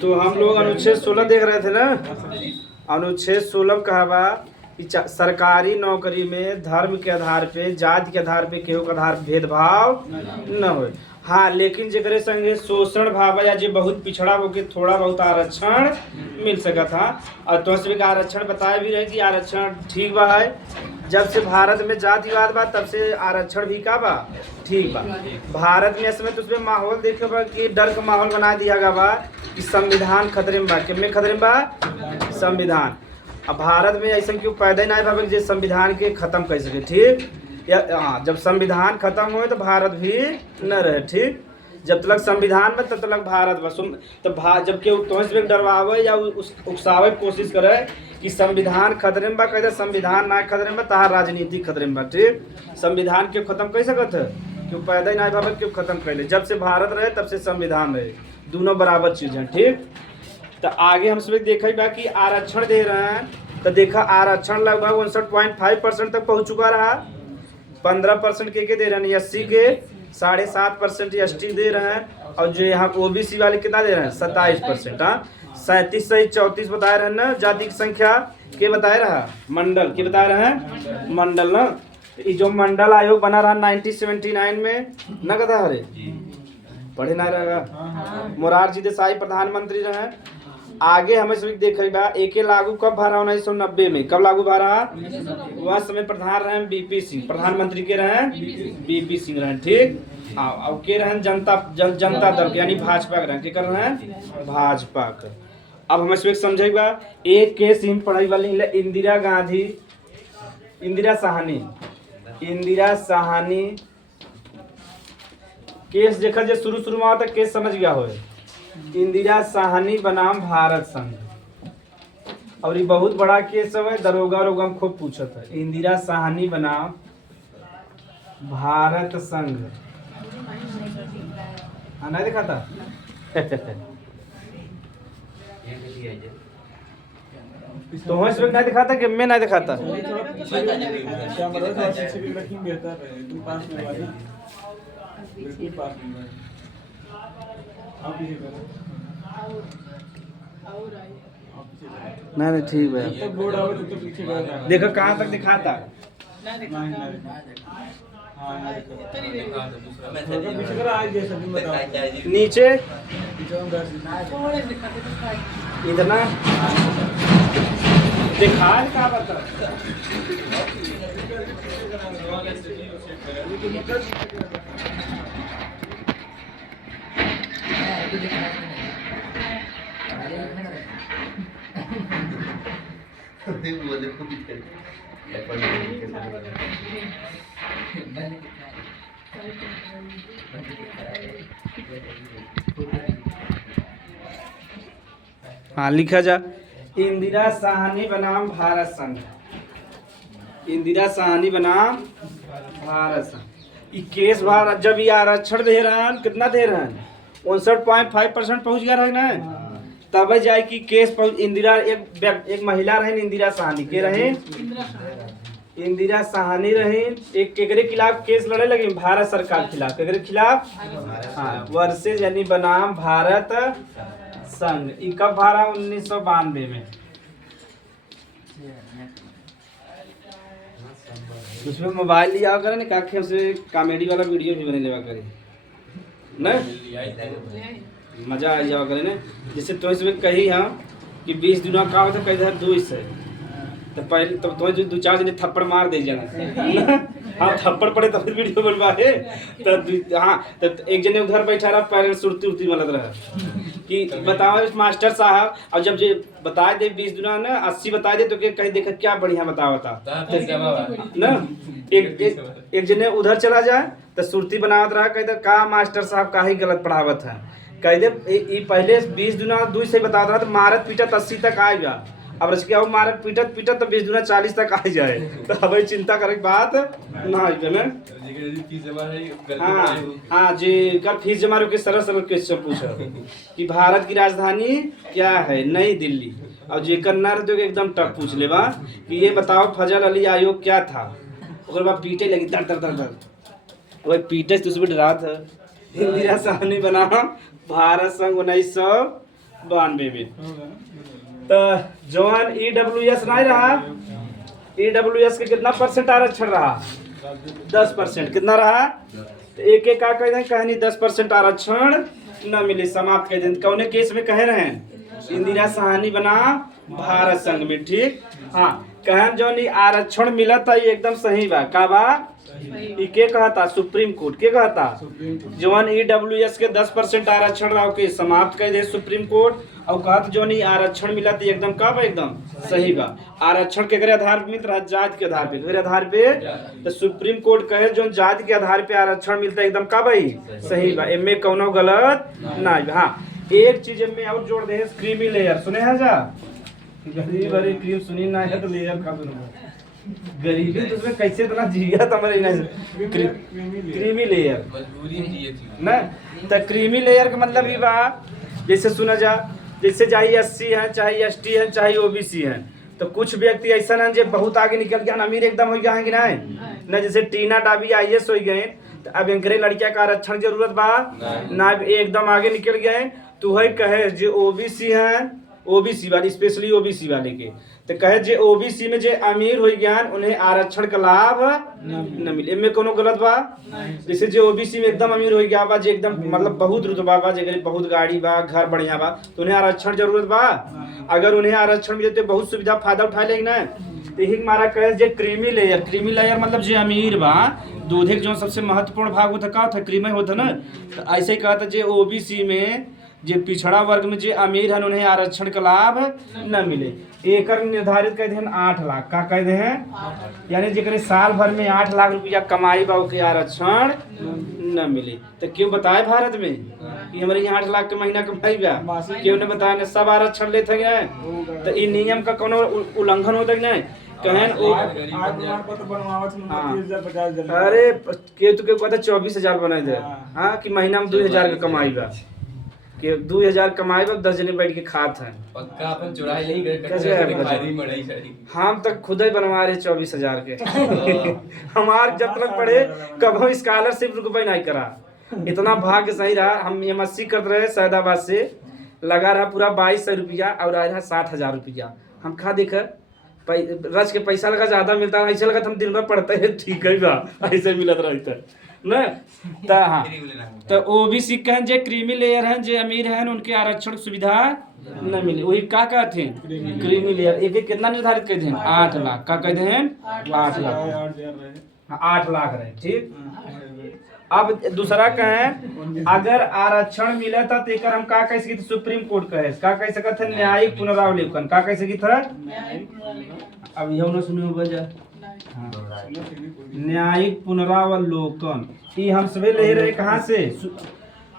तो हम लोग अनुच्छेद 16 देख रहे थे ना। अनुच्छेद 16 कहा बा कि सरकारी नौकरी में धर्म के आधार पे, जाति के आधार पे केहू के आधार भेदभाव न हो। हाँ, लेकिन जेकरे संगे शोषण भाव या जे बहुत पिछड़ा हो के थोड़ा बहुत आरक्षण मिल सका था। और तो आरक्षण बताए भी रहे कि आरक्षण ठीक बा है। जब से भारत में जातिवाद बा तब से आरक्षण भी का बा ठीक बा। भारत में इसमें तो उसमें माहौल देखे बा कि डर का माहौल बना दिया गया बा कि संविधान खतरे में बा। किसमें खतरे में बा? संविधान। अब भारत में ऐसा क्यों पैदा ही नहीं भावे जे संविधान के खत्म कर सके। ठीक या हाँ, जब संविधान खत्म हुए तो भारत भी न रहे। ठीक, जब तक संविधान में तब तक भारत बस। तो जब केहू तो डरवावे या उकसावे कोशिश करे कि संविधान खतरे में बा, कहते संविधान ना खतरे में तहार राजनीति खतरे में बा। ठीक, संविधान क्यों खत्म कर सकत है? क्यों पैदा ही नहीं भावे क्यों खत्म कर ले। जब से भारत रहे तब से संविधान रहे, दोनों बराबर चीज है। ठीक, तो आगे हम सब देखा बा कि आरक्षण दे रहे हैं। तो देखा आरक्षण लगभग 59.5% तक पहुंच चुका रहा। 15% के दे रहे हैं SC के, 7.5% ST दे रहे हैं। और जो यहाँ OBC वाले कितना दे रहे हैं? 27%। हाँ, 37 सही 34 बता रहे हैं ना। जाति की संख्या के बताए रहा, मंडल के बता रहे हैं, मंडल ना। जो मंडल आयोग बना रहा 1979 में न कथा हरे पढ़े ना रहेगा। मोरारजी देसाई प्रधानमंत्री रहे। आगे हमें सभी देखे बा एके लागू कब भरा 1990 में। कब लागू भरा? वह समय प्रधान रहे BP सिंह, प्रधानमंत्री के रहे BP सिंह रहे। ठीक, अब के रहे जनता दल के यानी भाजपा के रहे। के कर रहे हैं? भाजपा के। अब हमें सभी समझेगा एक केस ही पढ़ाई वाली इंदिरा गांधी, इंदिरा साहनी केस देखा जो शुरू में आता केस समझ गया हो। इंदिरा साहनी बनाम भारत संघ। और ये बहुत बड़ा केस है, दरोगा रोगा खूब पूछत है। इंदिरा साहनी बनाम भारत संघ। हाँ, नहीं देखा था। तो हो इसमें नहीं दिखाता कि मैं नहीं दिखाता। नहीं ठीक है। देखो कहाँ तक दिखाता। नीचे इतना दिखा क्या बता। हाँ, लिखा जा इंदिरा साहनी बनाम भारत संघ। इंदिरा साहनी बनाम भारत संघ। केस भारत जब ये आरक्षण दे रहे हैं, कितना दे रहे हैं? 59.5% पहुंच गया रहे ना। तब जाए कि केस इंदिरा एक महिला रहे इंदिरा साहनी के रहे, इंदिरा साहनी रहे। एक केकरे खिलाफ केस लड़े लगे? भारत सरकार खिलाफ। केकरे खिलाफ? हाँ, वर्सेज यानी बनाम भारत संघ। कब भरा? 1992 में। उसमें मोबाइल लिया करे ना, काखे उसे कॉमेडी वाला वीडियो भी बने लेवा करे ना, मजा आ जावा करे ना। जैसे तो इसमें कही हम कि 20 दिनों का होता कई इधर 2 से तो पहले तब तो जो 2-4 दिन थप्पड़ मार दे जाना। हाँ, थप्पड़ पड़े तो फिर वीडियो बनवाए। तो हाँ, तो एक जने उधर बैठा रहा, पैर सुरती उड़ती मलत रहा कि बताओ मास्टर साहब। और जब जे बता दे 20 दिनों ना 80 बता दे तो कहीं देखा क्या बढ़िया बता ना। एक जने उधर चला जाए तो सुरती बनावत रहा, कहते का मास्टर साहब का ही गलत पढ़ावत है। कह दे पहले 20 दिनों 2 से बता रहा तो मारत पीटत 80 तक आएगा। अब रच क्या मारत पीटत तो 20 दुना 40 तक आ जाए। तो हमें चिंता करे बात ना है ना। हाँ जी, कल फीस जमा रोके सरल क्वेश्चन पूछा कि भारत की राजधानी क्या है? नई दिल्ली। और जेकर नर तो एकदम टफ पूछ ले बा कि ये बताओ फजल अली आयोग क्या था। और बाद पीटे लगी दर दर दर दर। वही पीटे तो उसमें डरा था इंदिरा साहनी बना भारत संघ 1992 में। तो जवान EWS नहीं रहा, EWS के कितना परसेंट आरक्षण रहा? 10%। कितना रहा? तो एक एक का कह दें कहानी 10% आरक्षण न मिले, समाप्त कर दें। कौने केस में कहे रहे? इंदिरा साहनी बना भारत संघ में। ठीक, हाँ, कहन जो नहीं आरक्षण मिला था ये एकदम सही बा। का बा? ये के कहा था? सुप्रीम कोर्ट के कहा था? जवान EWS के 10% आरक्षण रहा के समाप्त कर दे सुप्रीम कोर्ट। और कहा था जो नहीं आरक्षण मिला था एकदम का बा? एकदम सही बा। आरक्षण के आधार पे मिलता जाति के आधार पे, आधार पे तो सुप्रीम कोर्ट कहे जो जाति के आधार पे आरक्षण मिलता है एकदम का भाई सही बा। इनमें कौनो गलत ना। हाँ, एक चीज में और जोड़ दे, क्रीमी लेयर सुने हैं जा? गरीब अरे क्रीम सुनी ना है तो लेयर का गरीबी तो उसमें कैसे इतना जिया हमारे क्रीमी लेयर ना। तो क्रीमी लेयर का मतलब ये बा, जैसे सुना जा, जैसे चाहे SC है, चाहे ST है, चाहे OBC है, तो कुछ व्यक्ति ऐसा ना जो बहुत आगे निकल गया ना, अमीर एकदम हो गया है कि नहीं ना। जैसे टीना डाबी IAS हो गए, तो अब इनकरे लड़किया का आरक्षण जरूरत बा ना, एकदम आगे निकल गए। तो वही कहे जो OBC है, OBC वाले स्पेशली OBC वाले के, तो कहे जे OBC में जे अमीर हो गया उन्हें आरक्षण का लाभ न मिले। इनमें कोनो गलत बा? जैसे जे OBC में एकदम अमीर हो गया बा, जे एकदम मतलब बहुत रुतबा बा, जे बहुत गाड़ी बा, घर बढ़िया बा, तो उन्हें आरक्षण जरूरत बा। अगर उन्हें आरक्षण मिले तो बहुत सुविधा फायदा उठा लेंगे ना। तो यही हमारा कहे जे क्रीमी लेयर, क्रीमी लेयर मतलब जे अमीर बा, दूधे जो सबसे महत्वपूर्ण भाग होता का होता? क्रीमी होता ना। तो ऐसे ही कहा था जे OBC में जे पिछड़ा वर्ग में जे अमीर है उन्हें आरक्षण का लाभ न मिले। एक निर्धारित कर दें 8 लाख का कह दे, यानी जेकरे साल भर में 8 लाख रुपया कमाई बा के आरक्षण न मिले। तो क्यों बताए भारत में कि हमारे यहाँ 8 लाख के महीना कमाई बा? क्यों ने बताया ना, सब आरक्षण लेते गए। तो इन नियम का कोनो उल्लंघन होता नहीं कहन। अरे के तो के कहता 24,000 बना दे, हाँ, कि महीना में 2,000 का कमाई बा, कि 2,000 कमाए बा 10 जने बैठ के खात हैं। पक्का अपन चुराई नहीं गए, हम तक खुद ही बनवा रहे 24,000 के। हमार जब तक पढ़े कभी स्कॉलरशिप रुकबे नहीं करा। इतना भाग्य सही रहा, हम MSc करते रहे सैदाबाद से, लगा रहा पूरा 2200 रुपया और आ रहा 7,000 रुपया। हम खा देकर रच के पैसा लगा ज्यादा मिलता है, ऐसा लगा हम दिन भर पढ़ते हैं, ठीक है बा, ऐसे मिलत रहता ना। तो हाँ, तो OBC कहन जे क्रीमी लेयर हैं, जे अमीर हैं उनके आरक्षण सुविधा न मिले, वही का कहते हैं क्रीमी लेयर। एक एक कितना निर्धारित कहते हैं? 8 लाख का कहते हैं 8 लाख, 8 लाख रहे। ठीक, अब दूसरा कहें अगर आरक्षण मिला था तो हम का कह सकी? सुप्रीम कोर्ट कहे का कह सकत है? न्यायिक पुनरावलोकन का कह सकी था? अब यह ना सुने वजह न्यायिक पुनरावलोकन। ये हम सभी ले रहे कहाँ से?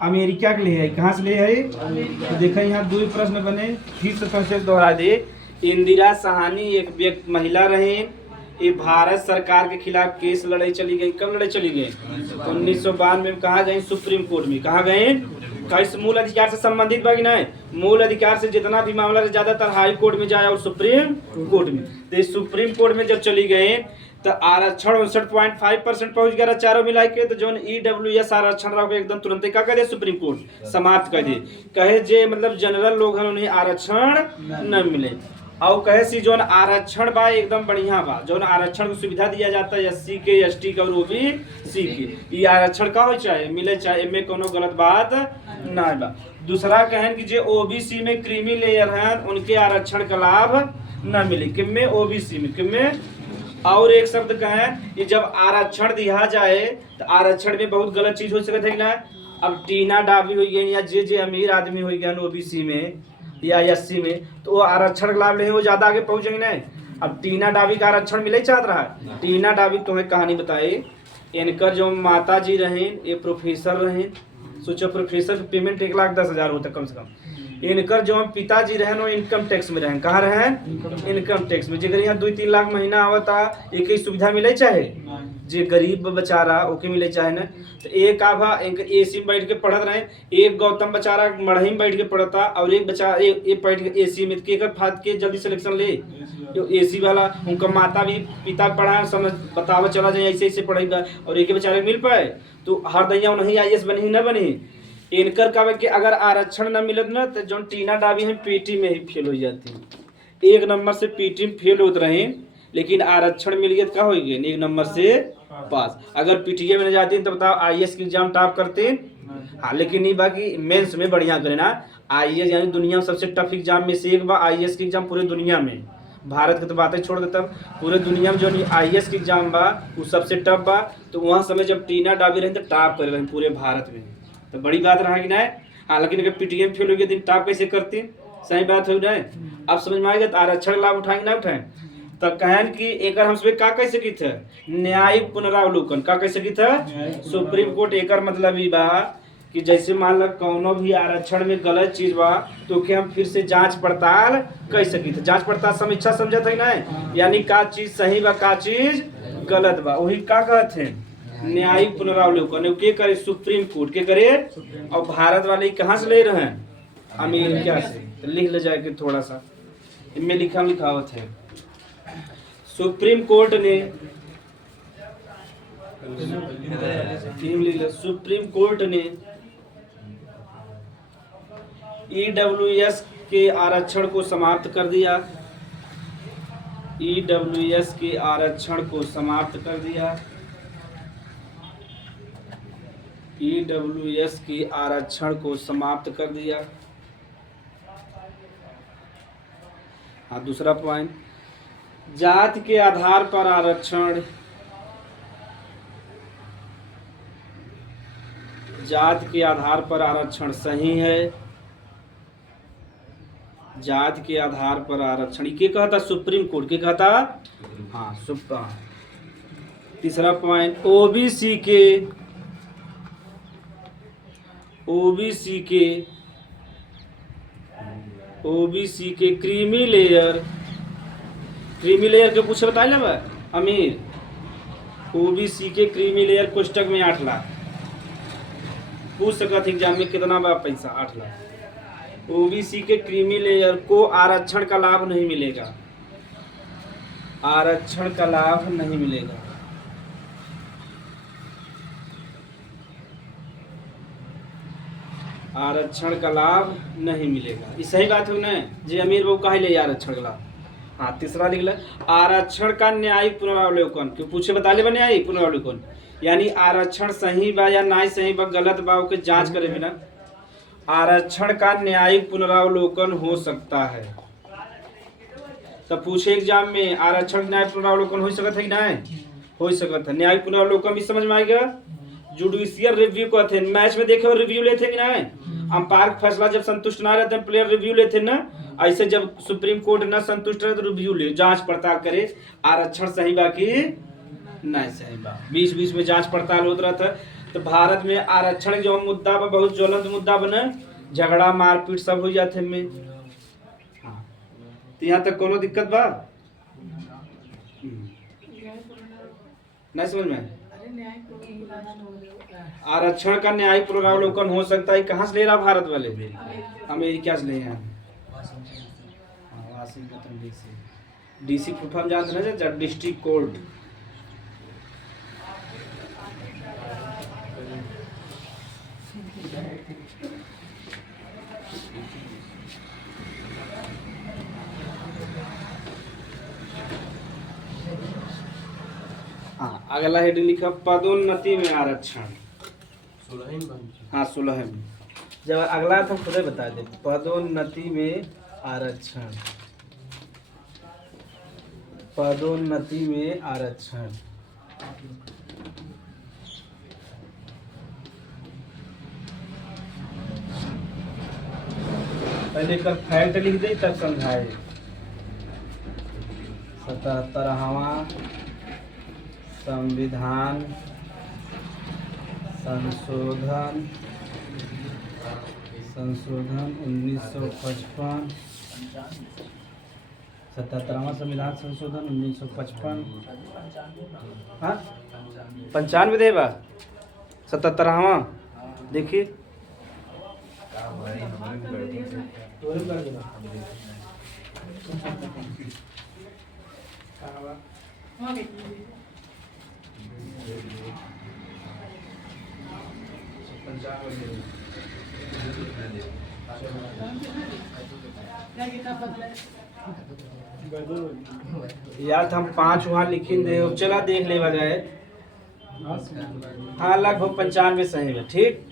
अमेरिका के लिए है। कहाँ से ले है? तो देखा यहाँ 2 प्रश्न बने, फिर से संक्षेप दोहरा दे। इंदिरा साहनी एक व्यक्ति महिला रहे, ये भारत सरकार के खिलाफ केस लड़ाई चली गई। कब लड़ाई चली गई? 1992 में। कहा गए? सुप्रीम कोर्ट में। कहा गए? इस मूल अधिकार से संबंधित बाकी नहीं, मूल अधिकार से जितना भी मामला है ज्यादातर हाई कोर्ट में जाए और सुप्रीम कोर्ट में। तो सुप्रीम कोर्ट में जब चली गए तो आरक्षण 59.5% पहुंच गया चारों मिला के। तो जो EWS आरक्षण रहा एकदम तुरंत क्या कर दे सुप्रीम कोर्ट समाप्त कर दे। कहे जे मतलब जनरल लोग हैं उन्हें आरक्षण न मिले। और कहे सी जो आरक्षण बा एकदम बढ़िया बा, जो आरक्षण को सुविधा दिया जाता है SC के, ST के और OBC के, ये आरक्षण का हो चाहे मिले चाहे, इनमें कोनो गलत बात ना बा। दूसरा कहन कि जो OBC में क्रीमी लेयर हैं उनके आरक्षण का लाभ न मिले। किनमें? OBC में। किनमें? और एक शब्द कहें कि जब आरक्षण दिया जाए तो आरक्षण में बहुत गलत चीज हो सकती है ना। अब टीना डाबी हो गई या जे अमीर आदमी हो गया OBC में या SC में, तो वो आरक्षण लाभ ले वो ज्यादा आगे पहुंचेंगे नहीं। अब टीना डाबी का आरक्षण मिले चाहत रहा है। टीना डाबी तुम्हें कहानी बताई, इनकर जो माता जी रहे ये प्रोफेसर रहे। सोचो प्रोफेसर पेमेंट 1,10,000 होता कम से कम। इनकर जो पिताजी रहे वो इनकम टैक्स में रहे। कहाँ रहे? इनकम टैक्स में। जगह यहाँ 2-3 लाख महीना आवता, एक ही सुविधा मिले चाहे जे गरीब बेचारा ओके मिले चाहे ना। तो एक आभा एक एसी में बैठ के पढ़त रहे, एक गौतम बेचारा मढ़ई में बैठ के पढ़ता और एक बेचारा एक बैठ के एसी में, के फाद के जल्दी सिलेक्शन ले एसी वाला। उनका माता भी पिता पढ़ा समझ बतावा चला जाए ऐसे ऐसे पढ़ेगा और एक बेचारे मिल पाए तो हर दैया नहीं IAS बनी न बनी। इनकर का कि अगर आरक्षण न मिलत ना तो जो टीना डाबी है पीटी में ही फेल हो जाती, एक नंबर से पीटी में फेल होते रहे, लेकिन आरक्षण मिल गया क्या हो गया एक नंबर से पास। अगर पीटीए में न जाती तो बताओ IAS की एग्जाम टॉप करते। हाँ लेकिन नहीं बाकी मेंस में बढ़िया करे ना। IAS यानी दुनिया में सबसे टफ एग्जाम में से एक बार IAS की एग्जाम पूरे दुनिया में, भारत की तो बातें छोड़ देता, पूरे दुनिया में जो IAS की एग्जाम बा वो सबसे टफ बा। तो वहाँ समय जब टीना डाबी रहे तो टॉप करे रहे पूरे भारत में, तो बड़ी बात रहा कि नहीं। हाँ लेकिन अगर पीटीए में फेल हो गया दिन टॉप कैसे करती, सही बात हो रहा है। अब समझ में आएगा तो आरक्षण लाभ उठाएंगे ना उठाएं। तो कहन कि एक हम का कह सकी थे न्यायिक पुनरावलोकन का कह सकी था सुप्रीम कोर्ट। एक मतलब ई बा कि जैसे मान लो कौनो भी आरक्षण में गलत चीज बा तो क्या हम फिर से जांच पड़ताल कह सकी थे। जांच पड़ताल समीक्षा समझत है ना, यानी का चीज सही बा का चीज गलत बा, वही का कहते हैं न्यायिक पुनरावलोकन। के करे सुप्रीम कोर्ट के करे, और भारत वाले कहाँ से ले रहे हैं अमेरिका से। तो लिख ले जाए कि थोड़ा सा इनमें लिखावत है। सुप्रीम कोर्ट ने EWS के आरक्षण को समाप्त कर दिया। EWS के आरक्षण को समाप्त कर दिया। EWS के आरक्षण को समाप्त कर दिया। हाँ दूसरा पॉइंट, जाति के आधार पर आरक्षण, जाति के आधार पर आरक्षण सही है। जाति के आधार पर आरक्षण के कहता सुप्रीम कोर्ट के कहता। हाँ तीसरा पॉइंट, ओबीसी के क्रीमी लेयर के पूछे बताए ना अमीर। ओबीसी के क्रीमी लेयर कोष्टक में 8 लाख पूछ सकत एग्जाम में कितना बा पैसा 8 लाख। ओबीसी के क्रीमी लेयर को आरक्षण का लाभ नहीं मिलेगा, आरक्षण का लाभ नहीं मिलेगा। आरक्षण का लाभ नहीं मिलेगा, ये सही बात है ना जी अमीर वो कहे ले आरक्षण का लाभ। हाँ तीसरा लिख ले, आरक्षण का न्यायिक पुनरावलोकन क्यों पूछे बता ले न्यायिक पुनरावलोकन, यानी आरक्षण सही बा या ना सही बा गलत बा के जांच करे बिना आरक्षण का न्यायिक पुनरावलोकन हो सकता है। तो पूछे एग्जाम में आरक्षण न्यायिक पुनरावलोकन हो सकता है कि नहीं हो सकता है। न्यायिक पुनरावलोकन भी समझ में आएगा। जुडिशियल रिव्यू कहते हैं, मैच में देखे और रिव्यू लेते कि नहीं, अंपायर का फैसला जब संतुष्ट ना रहते प्लेयर रिव्यू लेते ना, ऐसे जब सुप्रीम कोर्ट ना संतुष्ट रहे तो रिव्यू ले, जांच पड़ताल करे आरक्षण सही बा कि नहीं सही बा। बीच में जांच पड़ताल होता रहता। तो भारत में आरक्षण जो मुद्दा बा बहुत ज्वलंत मुद्दा बना, झगड़ा मारपीट सब हो जाते में। हाँ तो यहाँ तक कोनो दिक्कत बा नहीं समझ में। आरक्षण का न्यायिक पुनरावलोकन हो सकता है, कहाँ से ले रहा भारत वाले अमेरिका से ले हैं। DC फुल फॉर्म जानते हैं ना, डिस्ट्रिक्ट कोर्ट। हाँ अगला हेडिंग लिखा पदोन्नति में आरक्षण। हाँ 16 में जब अगला तो खुद बता दे, पदोन्नति में आरक्षण, पदोन्नति में आरक्षण। पहले कल फैक्ट लिख दे तब समझाए। 77वां संविधान संशोधन 1955 77वां संविधान संशोधन 1955। हाँ 95 देवा 77वां देखिए यार हम 5 वहाँ लिखी दे चला देख ले जाए। हाँ लगभग 95 सही है ठीक।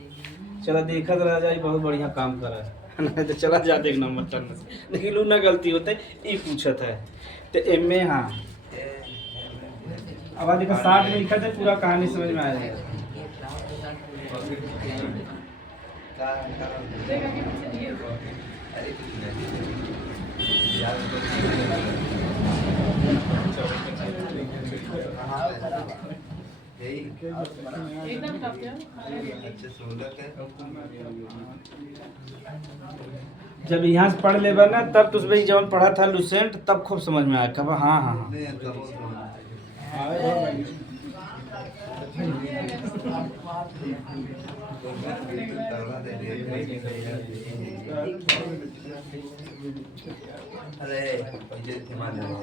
चला देखा रह जाए बहुत बढ़िया काम कर रहा है नहीं तो चला जा एक नंबर टर्न से लेकिन लू ना गलती होता है ये पूछत है तो एम में। हाँ अब देखो 60 में लिखा था पूरा कहानी समझ में आ जाएगा। जब यहाँ से पढ़ लेबा ना तब तो भाई जब पढ़ा था लुसेंट तब खूब समझ में आया कब। हाँ हाँ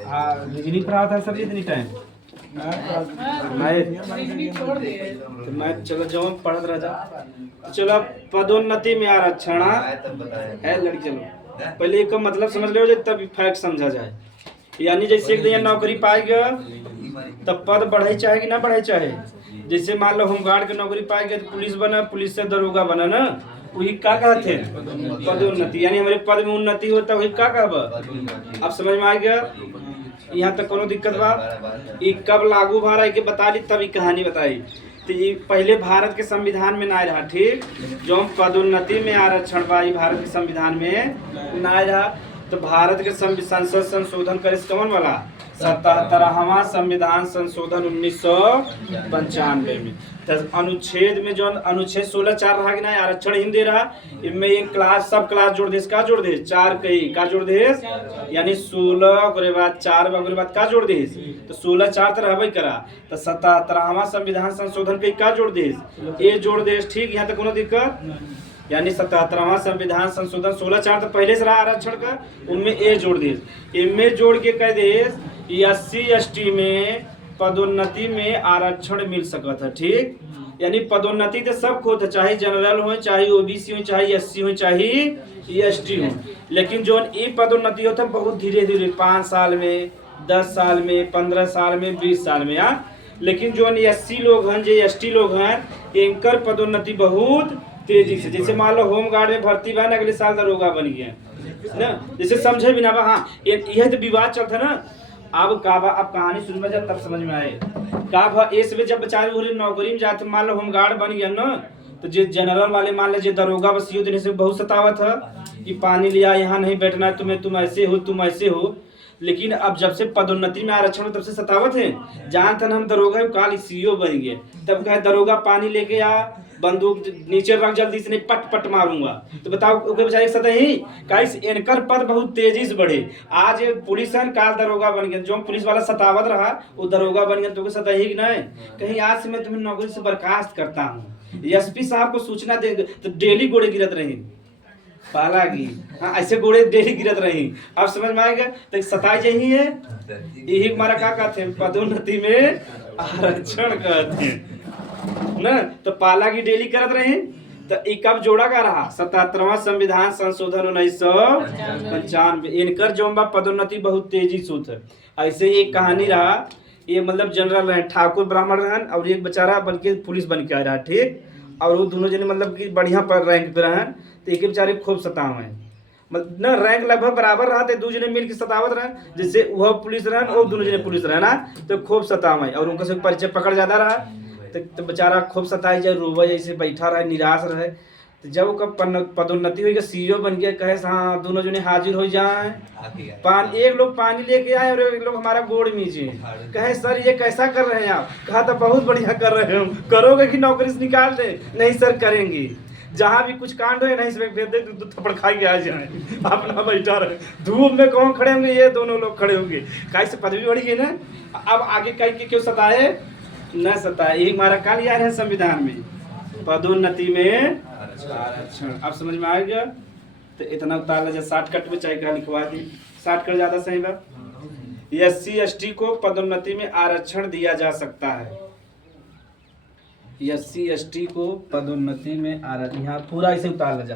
हाँ रीजनिंग पढ़ा था सर इतनी टाइम मैं चलो जो पढ़त रह जा। चलो पदोन्नति में आरक्षण है लड़की। चलो पहले एक मतलब समझ लो तब फैक्ट समझा जाए। यानी जैसे एक दिन नौकरी पाएगा तब पद बढ़े चाहे कि ना बढ़े चाहे। जैसे मान लो होमगार्ड की नौकरी पाएगा तो पुलिस बना, पुलिस से दरोगा बना ना, वही क्या कहते हैं पदोन्नति। यानी हमारे पद में उन्नति होता वही क्या कहब। अब समझ में आ गया यहाँ तक कोनो दिक्कत बा। ये कब लागू भा रहा है कि बता ली तभी कहानी बताई। तो ये पहले भारत के संविधान में ना रहा ठीक। जो पदोन्नति में आरक्षण बा भारत के संविधान में ना रहा। तो भारत के संसद संशोधन करे कौन वाला 77वां संविधान संशोधन 1995 में। तो अनुच्छेद में जो अनुच्छेद 16(4) रहा कि ना आरक्षण ही दे रहा। इनमें एक क्लास सब क्लास जोड़ देश का जोड़ दे 4 कई का जोड़ देश यानी 16 के बाद 4 के बाद का जोड़ देश तो 16(4) तो रहबे करा। तो 77वां संविधान संशोधन के का जोड़ देश ए जोड़ देश ठीक। यहाँ तक कोनो दिक्कत यानी 77वां संविधान संशोधन 16(4) तो पहले से रहा आरक्षण का उनमें ए जोड़ देश। इनमें जोड़ के कह देश SC ST में पदोन्नति में आरक्षण मिल सकता है ठीक। यानी पदोन्नति तो सब को चाहे जनरल हो चाहे OBC हो चाहे SC हो चाहे ST हो। लेकिन जो ये पदोन्नति होता है बहुत धीरे धीरे 5 साल में 10 साल में 15 साल में 20 साल में। हाँ लेकिन जो SC लोग हैं जो ST लोग हैं इनकर पदोन्नति बहुत तेजी से। जैसे मान लो होमगार्ड में भर्ती बा अगले साल दरोगा बन गया ना जैसे समझे भी ना बा। हाँ यह तो विवाद चलता ना। अब का बा अब कहानी सुन में जब तब समझ में आए का बा इस में जब बेचारे नौकरी में जाते मान लो होमगार्ड बन गया ना तो जो जनरल वाले मान लो दरोगा बस युद्ध से बहुत सतावत है कि पानी लिया यहाँ नहीं बैठना है तुम्हें तुम ऐसे हो। लेकिन अब जब से पदोन्नति में आरक्षण तब से सतावत है। जहाँ तक हम दरोगा काल CO बन गए तब कहे दरोगा पानी लेके आ बंदूक नीचे रख जल्दी से नहीं पट पट मारूंगा। तो बताओ बेचारे सतही काइस इनकर पद बहुत तेजी से बढ़े। आज पुलिस काल दरोगा बन गया जो पुलिस वाला सतावत रहा वो दरोगा बन गया तो सतही कि नहीं कहीं आज से मैं तुम्हें नौकरी से बर्खास्त करता हूँ। SP साहब को सूचना दे तो डेली गोड़े गिरत रही पाला की। हाँ ऐसे गोड़े डेली गिरत रही। अब समझ में आएगा तो सताई यही है यही हमारा क्या कहते हैं पदोन्नति में आरक्षण कहते हैं ना। तो पाला की डेली करत रहे तो कब जोड़ा का रहा 77वां संविधान संशोधन 1995। इनकर जो पदोन्नति बहुत तेजी से ऐसे एक कहानी रहा। ये मतलब जनरल रहे ठाकुर ब्राह्मण रहन और एक बेचारा बन के पुलिस बन के आ रहा ठीक। और वो दोनों जने मतलब कि बढ़िया पर रैंक पे रहन तो एक बेचारे खूब सतावे मतलब ना रैंक लगभग बराबर रहा तो दो जने मिल के सतावत रहन। जैसे वह पुलिस रहन और दोनों जने पुलिस रहना तो खूब सतावे और उनका से परिचय पकड़ ज्यादा रहा तो बेचारा खूब सताई जाए रोवे जैसे बैठा रहे निराश रहे। तो जब वो पदोन्नति हुई CO बन गया कहे हाँ दोनों जने हाजिर हो जाए एक लोग पानी लेके आए और एक लोग हमारा गोड़ मीचे कहे सर ये कैसा कर रहे हैं आप। कहा तो बहुत बढ़िया कर रहे हो करोगे कि नौकरी से निकाल दे नहीं सर करेंगे। जहाँ भी कुछ कांड हो ना इसमें भेज दे, दो थप्पड़ खा के आ जाए, अपना बैठा रहे। धूप में कौन खड़े होंगे, ये दोनों लोग खड़े होंगे। कैसे पदवी बढ़ी गई ना, अब आगे कहीं के क्यों सताए न सताए। यही हमारा काल यार है संविधान में, पदोन्नति में आरक्षण। अब समझ में आ गया। तो इतना उतार लीजिए, शॉर्टकट में चाहे क्या लिखवा दी, शॉर्टकट ज्यादा सही बात। SC ST को पदोन्नति में आरक्षण दिया जा सकता है। SC ST को पदोन्नति में आरक्षण, यहाँ पूरा इसे उतार ले जा।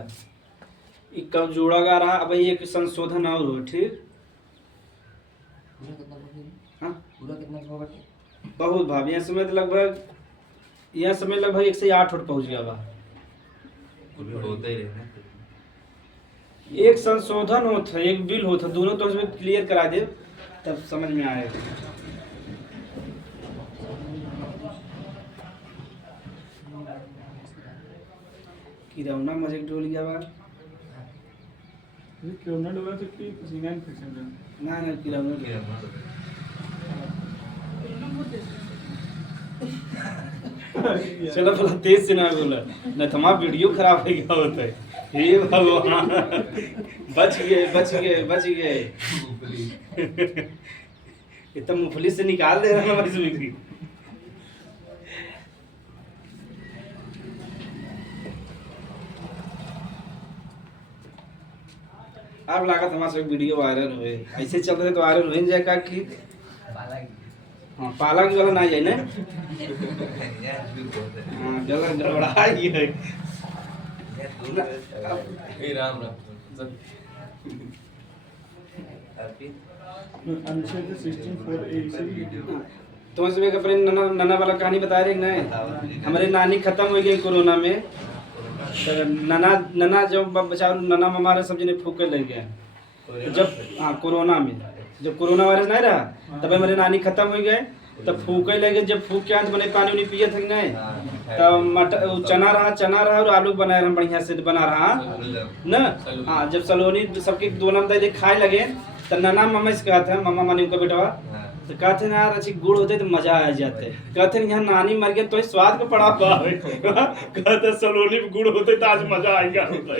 कब जोड़ा गा रहा, अब एक संशोधन और हो, ठीक। पूरा कितना बहुत भाभी, यहाँ समय लगभग 1 से 8 पहुँच गया बा। एक संशोधन होता, एक बिल होता, दोनों तो उसमें क्लियर करा दे तब समझ में आएगा। किरौना मजे डोल गया बा, किरौना डोला तो कि पसीना इन्फेक्शन ना किरौना चलो भला तेज से ना बोला, न तो हमारा वीडियो खराब हो गया होता है। हे भगवान, बच गए। ये तो मूंगफली से निकाल दे रहा है इसमें की। अब लागत हमारा सब वीडियो वायरल हुए, ऐसे चल रहे तो वायरल हो जाएगा कि हाँ पालक वाला ना जाए ना। हाँ जगह गड़बड़ा ही है। राम अनुच्छेद 16(4)(a) से तो इसमें अपने नना वाला कहानी बता रहे नहीं, हमारे नानी खत्म हो गई कोरोना में। तो नना जब बेचारा नना हमारे सब जने फूके लग गए जब, हाँ कोरोना में, जब कोरोना वायरस नहीं रहा तब हमारे नानी खत्म हो गए। तब फूके लगे, जब फूक के आए बने पानी उनी पिए थे नहीं, तब मटर चना रहा और आलू बनाए रहा बढ़िया से बना रहा न। हाँ जब सलोनी सबके दो नाम दे खाए लगे तो नना मम्मा से कहा था, मम्मा मानी उनका बेटा तो कहते ना यार अच्छी गुड़ होते तो मजा आ जाते। कहते यहाँ नानी मर गया तो स्वाद को पड़ा पावे। कहते सलोनी में गुड़ होते तो आज मजा आएगा होता।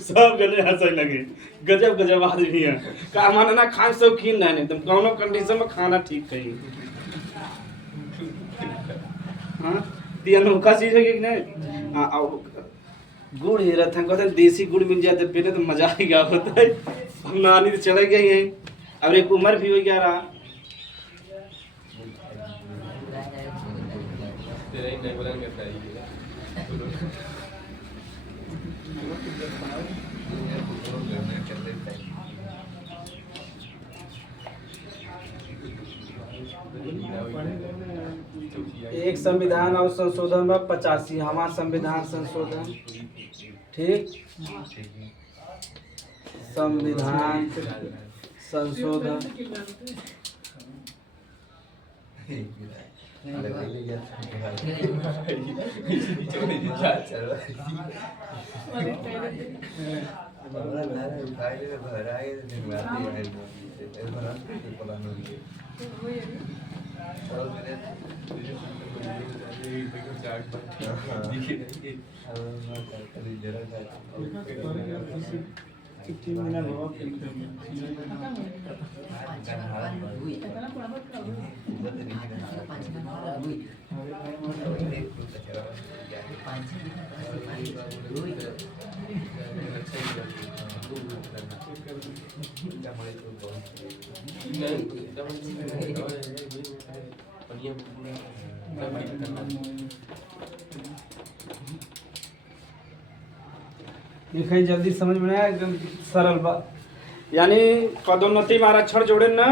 सब गले हंसे लगे, गजब आदमी है। का माना ना खान शौकीन नहीं, एकदम कौनो कंडीशन में खाना ठीक कही। हाँ ती अनोखा चीज है कि नहीं। हाँ गुड़ ही रहता है, कहते देसी गुड़ मिल जाते पीने तो मजा आएगा होता है। हम नानी तो चले गए हैं, अब एक उम्र भी हो गया रहा। एक संविधान और संशोधन में 85वां संविधान संशोधन, ठीक। संविधान संशोधन देखिए जल्दी समझ में आया, एकदम सरल बात। यानी पदोन्नति में आरक्षण जोड़े ना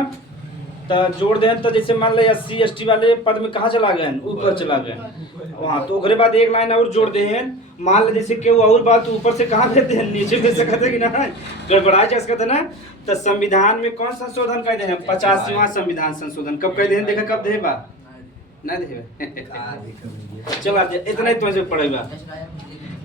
तो जोड़ दें तो जैसे मान लो SC ST वाले पद में कहाँ चला गए, ऊपर चला गए वहाँ, तो ओकरे बाद एक लाइन और जोड़ दे। मान लो जैसे केहू और बात ऊपर से कहाँ भेजते हैं, नीचे भेज सकते कि ना, गड़बड़ा जा सकते ना। तो संविधान में कौन संशोधन कर दे, 85वां संविधान संशोधन कब कर दे, देखा कब दे बा ना दे। चला इतना ही तुझे पड़ेगा।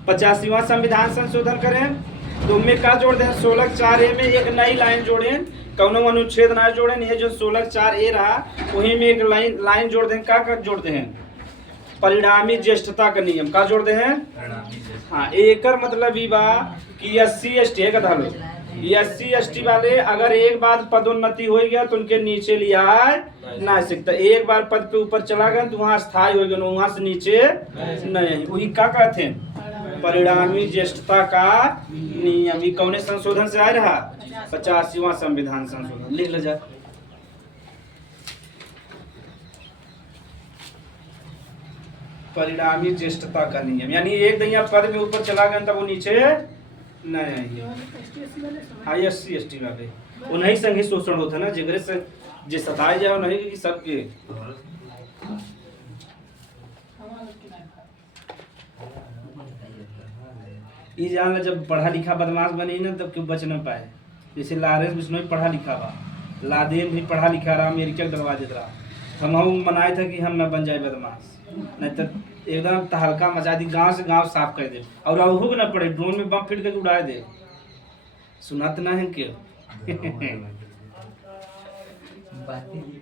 85वां संविधान संशोधन करें तो उनमें क्या जोड़ दें, 16(4)(a) में एक नई लाइन जोड़ें, कौनो अनुच्छेद ना जोड़ें। ये जो 16(4)(a) रहा वहीं में एक लाइन जोड़ दें। क्या जोड़ते हैं, परिणामी ज्येष्ठता का नियम का जोड़ दे हैं। हाँ, एकर मतलब ई बा कि SC ST का धालो SC ST वाले अगर एक बार पदोन्नति हो गया तो उनके नीचे लिया ना सकता। एक बार पद पे ऊपर चला गया तो वहाँ स्थायी हो गया, वहाँ से नीचे नहीं। वही क्या कहते हैं, परिणामी ज्येष्ठता का नियम। ये कौने संशोधन से आ रहा, 85वां संविधान संशोधन। लिख ले जाए, परिणामी ज्येष्ठता का नियम, यानी एक दैया पद में ऊपर चला गया तब वो नीचे नहीं। SC ST वाले उन्हीं संग शोषण होता है ना, जिगरे से जे सताए जाओ नहीं कि सबके। ये जान ले, जब पढ़ा लिखा बदमाश बनी ना तब क्यों बच न पाए। जैसे लारेंस बिश्नोई पढ़ा लिखा बा, लादेन भी पढ़ा लिखा रहा, अमेरिका के दरवाजे रहा। हम मनाए था कि हम न बन जाए बदमाश, नहीं तो एकदम तहलका मचा दी, गांव से गांव साफ कर दे। और अहू न पड़े, ड्रोन में बम फिट करके उड़ा दे। सुनत ना है क्यों?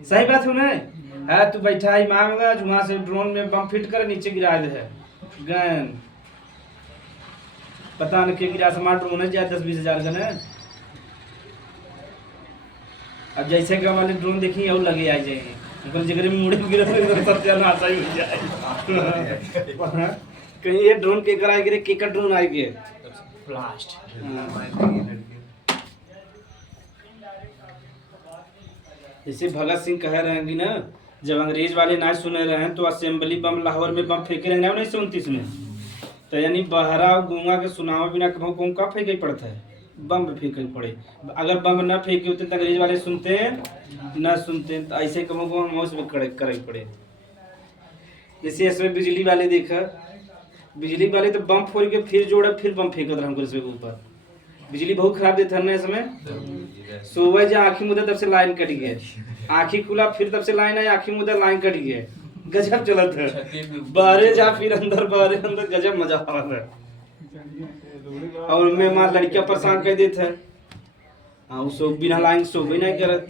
सही बात हो ना है। तू बैठा ही मांगा, वहां से ड्रोन में बम फिट कर नीचे गिरा दे है गन। पता न के गिरा, स्मार्ट ड्रोन है जाए 10-20 हजार का ना। अब जैसे कि वाले ड्रोन देखी और लगे आ जाएंगे, जिगरे में मुड़े गिरे तो सत्यानाश ही हो जाए। कहीं ये ड्रोन के कराए गिरे, केकर ड्रोन आए गए ब्लास्ट। जैसे भगत सिंह कह रहे हैं कि ना, जब अंग्रेज वाले ना सुने रहे हैं तो असेंबली बम लाहौर में बम फेंके रहे 1929 में। तो यानी बहरा गूंगा के सुनावा बिना कहूँ का फेंके पड़ता है, बम फेंके पड़े। अगर बम न फेंके होते तो अंग्रेज वाले सुनते न सुनते, तो ऐसे कहूँ को हम उसमें करे पड़े। जैसे इसमें बिजली वाले देखा, बिजली वाले तो बम फोड़ के फिर जोड़ा, फिर बम फेंक रहा हमको इसके ऊपर। बिजली बहुत खराब देता है ना इसमें। सुबह जब आँखी मुदा तब से लाइन कट गया, आँखी खुला फिर तब से लाइन आई, आँखी मुदा लाइन कट गया। गजब चलत है, बाहरे जा फिर अंदर, बाहरे अंदर, गजब मजा आ रहा है। और मैं मां लड़कियां परेशान कर देते है। हाँ, उसको बिना लाइन सो भी नहीं करत।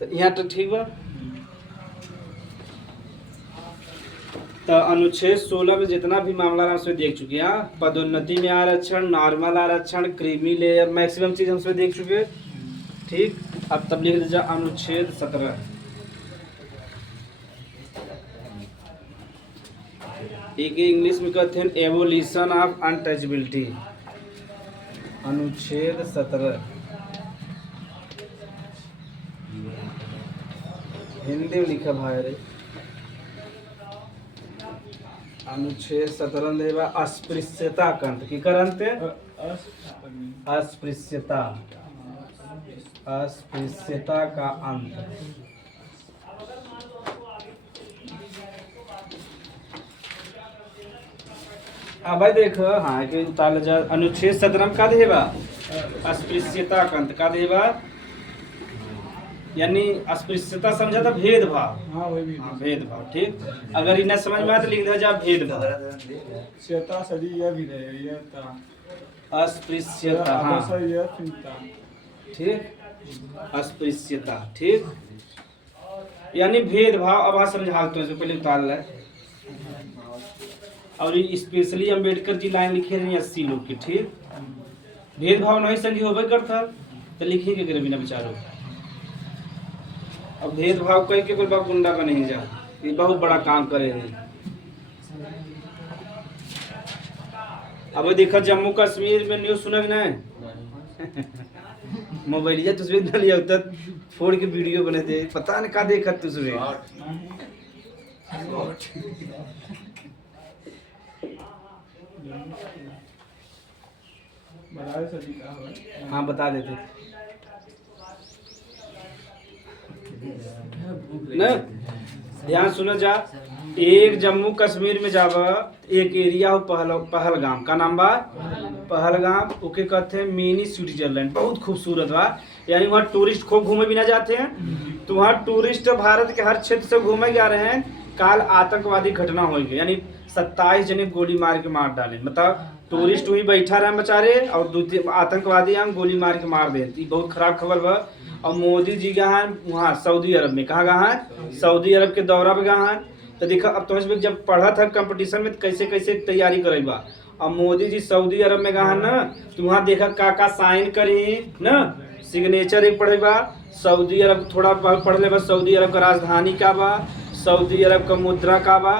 तो यहाँ तो ठीक बा। तो अनुच्छेद 16 में जितना भी मामला हम उसमें देख चुके हैं। पदोन्नति में आरक्षण, नॉर्मल आरक्षण, क्रीमी लेयर, मैक्सिमम चीज हम उसमें देख चुके। ठीक, अब तब लिख लीजिए अनुच्छेद 17। एक इंग्लिश में कहते हैं एवोल्यूशन ऑफ अनटचबिलिटी। अनुच्छेद 17 हिंदी में लिखा भाई रे। अनुच्छेद 17 देवा अस्पृश्यता का अंत की करंत अस्पृश्यता, अस्पृश्यता का अंत। अब भाई देखो, हाँ कि उतार जा। अनुच्छेद 17 का देवा अस्पृश्यता का अंत का देवा, यानी अस्पृश्यता समझा था भेदभाव। हाँ वही भी। हाँ, भेदभाव। ठीक, अगर इन्हें समझ में आए तो लिख दे जा भेदभाव। श्वेता सदी यह भी रहे, यह था अस्पृश्यता। हाँ यह चिंता। ठीक, अस्पृश्यता। ठीक, यानी भेदभाव। अब हाँ समझा तो इससे पहले उतार ले। और स्पेशली अम्बेडकर जी लाइन लिखे रहे 80 लोग की। ठीक, भेदभाव नहीं संगी होबे करता तो लिखिए के करे बिना विचारो। अब भेदभाव कह के कोई बाप गुंडा का नहीं जा, ये बहुत बड़ा काम करे हैं। अब देखा जम्मू कश्मीर में न्यूज सुना नहीं, मोबाइलिया तस्वीर न लिया होता, फोड़ के वीडियो बने थे, पता नहीं का देखा तस्वीर। हाँ बता देते न, ध्यान सुनो जा। एक जम्मू कश्मीर में जावा, एक एरिया हो पहलगाम का नाम बा, पहलगाम। ओके कहते हैं मिनी स्विट्जरलैंड, बहुत खूबसूरत बा। यानी वहाँ टूरिस्ट खूब घूमे बिना जाते हैं। तो वहाँ टूरिस्ट भारत के हर क्षेत्र से घूमे जा रहे हैं। काल आतंकवादी घटना हो गई, यानी 27 जने गोली मार के मार डाले। मतलब टूरिस्ट वही बैठा रहे बेचारे और आतंकवादी यहाँ गोली मार के मार दे। बहुत खराब खबर बा। और मोदी जी गए हैं वहाँ सऊदी अरब में, कहाँ गए हैं, सऊदी अरब के दौरा पे गए हैं। तो देखा अब तुम्हें जब पढ़ा था कंपटीशन में कैसे कैसे तैयारी करेगा। अब मोदी जी सऊदी अरब में गए ना, तो वहाँ देखा का साइन करी ना, सिग्नेचर एक पढ़ेगा। सऊदी अरब थोड़ा पढ़ ले, सऊदी अरब का राजधानी का बा, सऊदी अरब का मुद्रा का बा।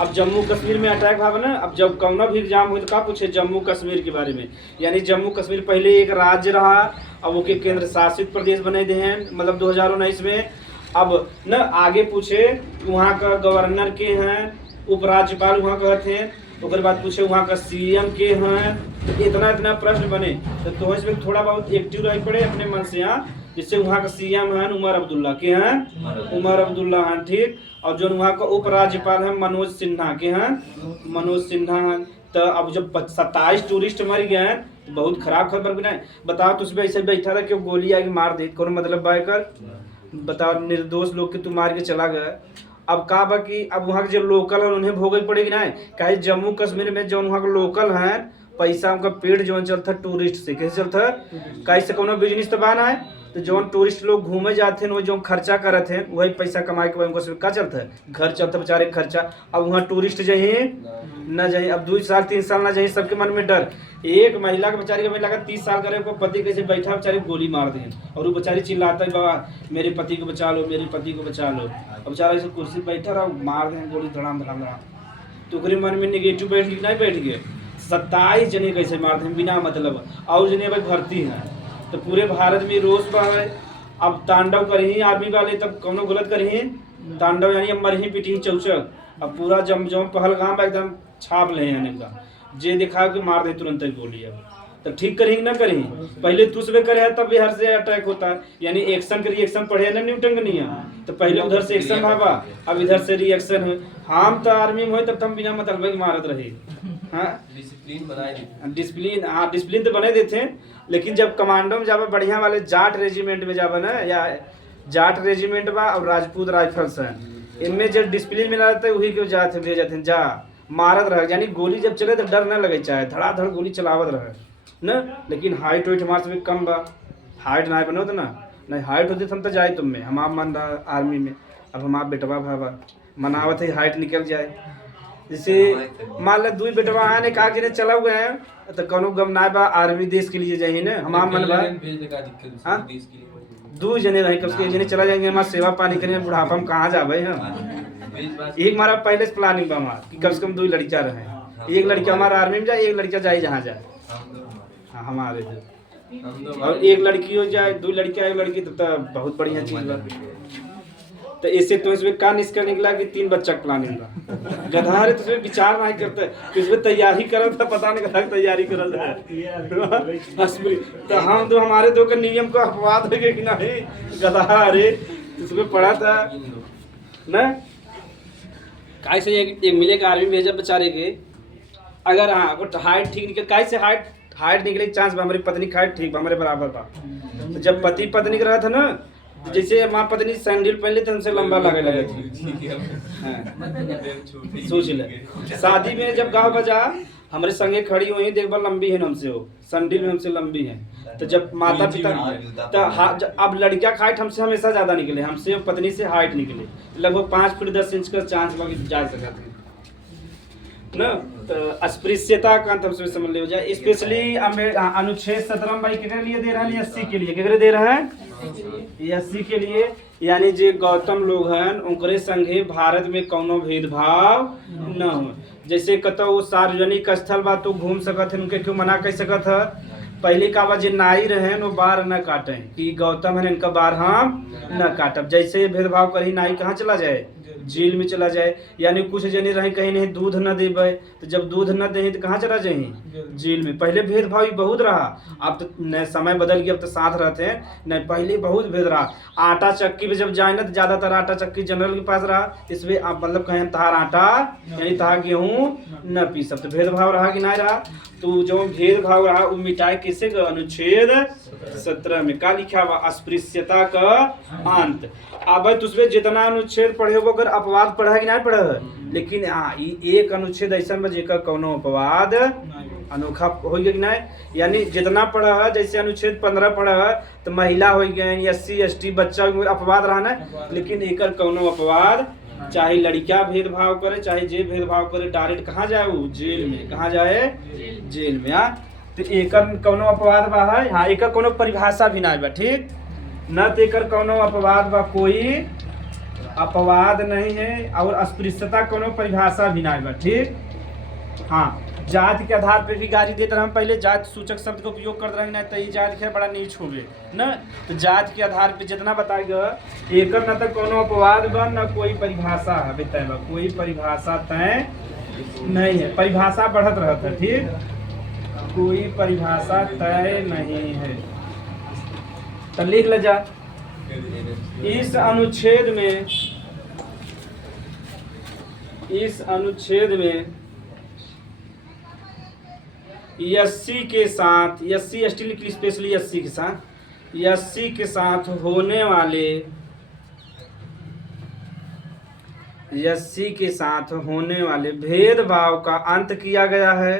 अब जम्मू कश्मीर में अटैक भाव ना, अब जब कौनो भी एग्जाम हुई तो का पूछे जम्मू कश्मीर के बारे में, यानी जम्मू कश्मीर पहले एक राज्य रहा, अब वो के केंद्र शासित प्रदेश बने थे हैं, मतलब 2019 में। अब न आगे पूछे वहाँ का गवर्नर के हैं, उपराज्यपाल वहाँ का थे, उसके बाद पूछे वहाँ का सीएम के हैं, इतना प्रश्न बने। तो इसमें थोड़ा बहुत एक्टिव रह पड़े अपने मन से यहाँ, जिससे वहाँ का सीएम हैं उमर अब्दुल्ला के हैं, उमर अब्दुल्ला हैं, ठीक। और जो वहाँ का उपराज्यपाल हैं मनोज सिन्हा के हैं, मनोज सिन्हा हैं। तो अब जब 27 टूरिस्ट मर गए हैं तो बहुत खराब खबर बनाए। बताओ तो उसमें ऐसे बैठा था कि गोली आके मार दे, कौन मतलब बाइकर बताओ, निर्दोष लोग के तू मार के चला गया। अब का बा कि अब वहाँ के जो लोकल है उन्हें भोगई पड़ेगी ना, कहे जम्मू कश्मीर में जो वहाँ के लोकल हैं पैसा उनका पेट जो चलता टूरिस्ट से, कैसे चलता कैसे कोनो बिजनेस तो बाना है। तो जो टूरिस्ट लोग घूमे जाते हैं वो जो खर्चा करते हैं वही पैसा कमाए के उनको का चलता है, घर चलता बेचारे खर्चा। अब वहाँ टूरिस्ट जाइए न जाइए, अब 2 साल 3 साल ना जाइए, सबके मन में डर। एक महिला के बेचारी का महिला का 30 साल करे को पति कैसे बैठा बेचारी गोली मार दें, और वो बेचारी चिल्लाता है बाबा मेरे पति को बचा लो, मेरे पति को बचा लो। अब बेचारा ऐसे कुर्सी बैठा रहा मार दें गोली धड़ाम धड़ाम धड़ाम। तो ओकरे मन में निगेटिव बैठ गई नहीं बैठ गए। 27 जने कैसे मार दें बिना मतलब, और जने भाई भर्ती हैं। तो पूरे भारत में रोष बा है। अब तांडव करही आर्मी वाले, तब कौनो गलत करही तांडव, यानी अब मरही पिटी चौचक। अब पूरा जम पहलगाम एकदम छाप ले हैं एकदम, जे दिखा के मार दे तुरंत गोली। अब तब ठीक करेंगे ना करेंगे, पहले तुझे करे है तब बिहार से अटैक होता है, यानी एक्शन का रिएक्शन पढ़े ना न्यूटन का नियम। तो पहले उधर से एक्शन भावा, अब इधर से रिएक्शन है। हम तो आर्मी में हो तब तुम बिना मतलब की मारत रहे। हाँ डिसिप्लिन बनाए देते, डिसिप्लिन, हाँ डिसिप्लिन तो बने देते हैं। लेकिन जब कमांडो में जाबा बढ़िया वाले जाट रेजिमेंट में जाबा ना, या जाट रेजिमेंट बा और राजपूत राइफल्स हैं, इनमें जब डिसिप्लिन मिला रहता है वही क्यों जाते ले जाते हैं, जा मारत रहे, यानी गोली जब चले तो डर न लगे, चाहे धड़ाधड़ गोली चलावत रहे न। लेकिन हाइट वाइट हमारे से कम बा, हाइट ना बनो तो ना, नहीं हाइट होती तो हम तो जाए तुम में, हम आप मन रहा आर्मी में। अब हम आप बेटवा भावा मनावत है हाइट निकल जाए। जैसे मान लो 2 बेटवा आने का जने चला हुए हैं तो कोनो गम ना बा, आर्मी देश के लिए जाइए ना, हम मन बा। हाँ 2 जने रहे कब से जने चला जाएंगे, हमारा सेवा पानी करेंगे, बुढ़ापा में कहाँ जावे हम। एक हमारा पहले से प्लानिंग बा हमारा कि कम से कम 2 लड़कियां रहे, एक लड़का हमारा आर्मी में जाए, एक लड़का जाए जहाँ जाए। हाँ हमारे और एक लड़की हो जाए, 2 लड़कियां 1 लड़की, तो बहुत बढ़िया चीज बा। तो इससे तो इसमें का निष्कर्ष निकला कि 3 बच्चा का प्लानिंग बा। गधा रे तो इसमें विचार नहीं करते, इसमें तैयारी करत था, पता नहीं कथा तैयारी करल है। तो हम तो हमारे 2 के नियम को अपवाद है कि नहीं, गधा रे इसमें पढ़ा था ना। कैसे एक मिलेगा आर्मी भेजा बेचारे के, अगर हाँ अगर हाइट ठीक निकल, कैसे हाइट निकले चांस बा, हमारी पत्नी हाइट ठीक हमारे बराबर बा। तो जब पति पत्नी का रहा था ना, तो जैसे माँ पत्नी सैंडल पहन ली तो हमसे लंबा लगे थी। सोच ले शादी में जब गाँव बजा हमारे संगे खड़ी हुई, देख बार लंबी है हमसे, वो सैंडल में हमसे लंबी है। तो जब माता पिता तो अब लड़कियां हाइट हमसे हमेशा ज्यादा निकले, हमसे पत्नी से हाइट निकले लगभग 5 फीट 10 इंच का चांस जा सकता है ना। तो अस्पृश्यता का अंत हमसे समझ ले हो जाए। स्पेशली अनुच्छेद 17 भाई कितने लिए दे रहा है, 80 के लिए कितने दे रहा है, 80 के लिए, यानी जो गौतम लोग हैं उनके संगे भारत में कोनो भेदभाव न हो। जैसे कतो वो सार्वजनिक स्थल बा तो घूम सकत है, उनके क्यों मना कर सकत है। पहले का बा जे नाई रहे वो बार न काटे कि गौतम है इनका बार हम न काटब। जैसे भेदभाव करी नाई कहाँ चला जाए, जेल में चला जाए। यानी कुछ जने रहे कहीं नहीं दूध न देवे, तो जब दूध न दे तो कहाँ चला जाए, जेल में। पहले भेदभाव ही बहुत रहा, अब तो समय बदल गया, अब तो साथ रहते हैं, नहीं पहले बहुत भेद रहा। आटा चक्की पे जब जाए ना तो ज्यादातर आटा चक्की जनरल के पास रहा, इसमें आप मतलब कहें तहार आटा यानी तहार गेहूँ न पी सब, तो भेदभाव रहा कि नहीं रहा। तो जो भेदभाव रहा वो मिटाए किसे, अनुच्छेद 17 में का लिखा हुआ, अस्पृश्यता का अंत। अब उसमें जितना अनुच्छेद पढ़े हो अगर अपवाद पढ़ा कि नहीं पढ़ा, लेकिन हाँ एक अनुच्छेद ऐसा में जेकर कोनो अपवाद अनोखा हो गया कि नहीं, यानी जितना पढ़ा है, जैसे अनुच्छेद 15 पढ़ा है तो महिला हो गए, SC ST बच्चा अपवाद रहना, लेकिन एकर कौनो अपवाद, चाहे लड़कियां भेदभाव करे चाहे जे भेदभाव करे, डायरेक्ट कहाँ जाए वो जेल में, कहाँ जाए जेल में। हाँ, तो एकर कौनो अपवाद बा है, हाँ एकर कोनो परिभाषा भी नहीं बा, ठीक न, तो एकर कौनो अपवाद बा, कोई अपवाद नहीं है, और अस्पृश्यता कोनो परिभाषा भी नहीं बा, ठीक। हाँ, जाति के आधार पे भी गाली देते रहे हम, पहले जाति सूचक शब्द का उपयोग करते रहे ना, तो ये जाति के बड़ा नीच हो गए न, तो जाति के आधार पे जितना बताएगा एकर न तो कोनो अपवाद बा न कोई परिभाषा है बताए बा, कोई परिभाषा तय नहीं है, परिभाषा बढ़त रहता है, ठीक, कोई परिभाषा तय नहीं है। तो लिख ले जा, इस अनुच्छेद में SC के साथ, SC ST लिख ली, स्पेशली SC के साथ होने वाले, SC के साथ होने वाले भेदभाव का अंत किया गया है।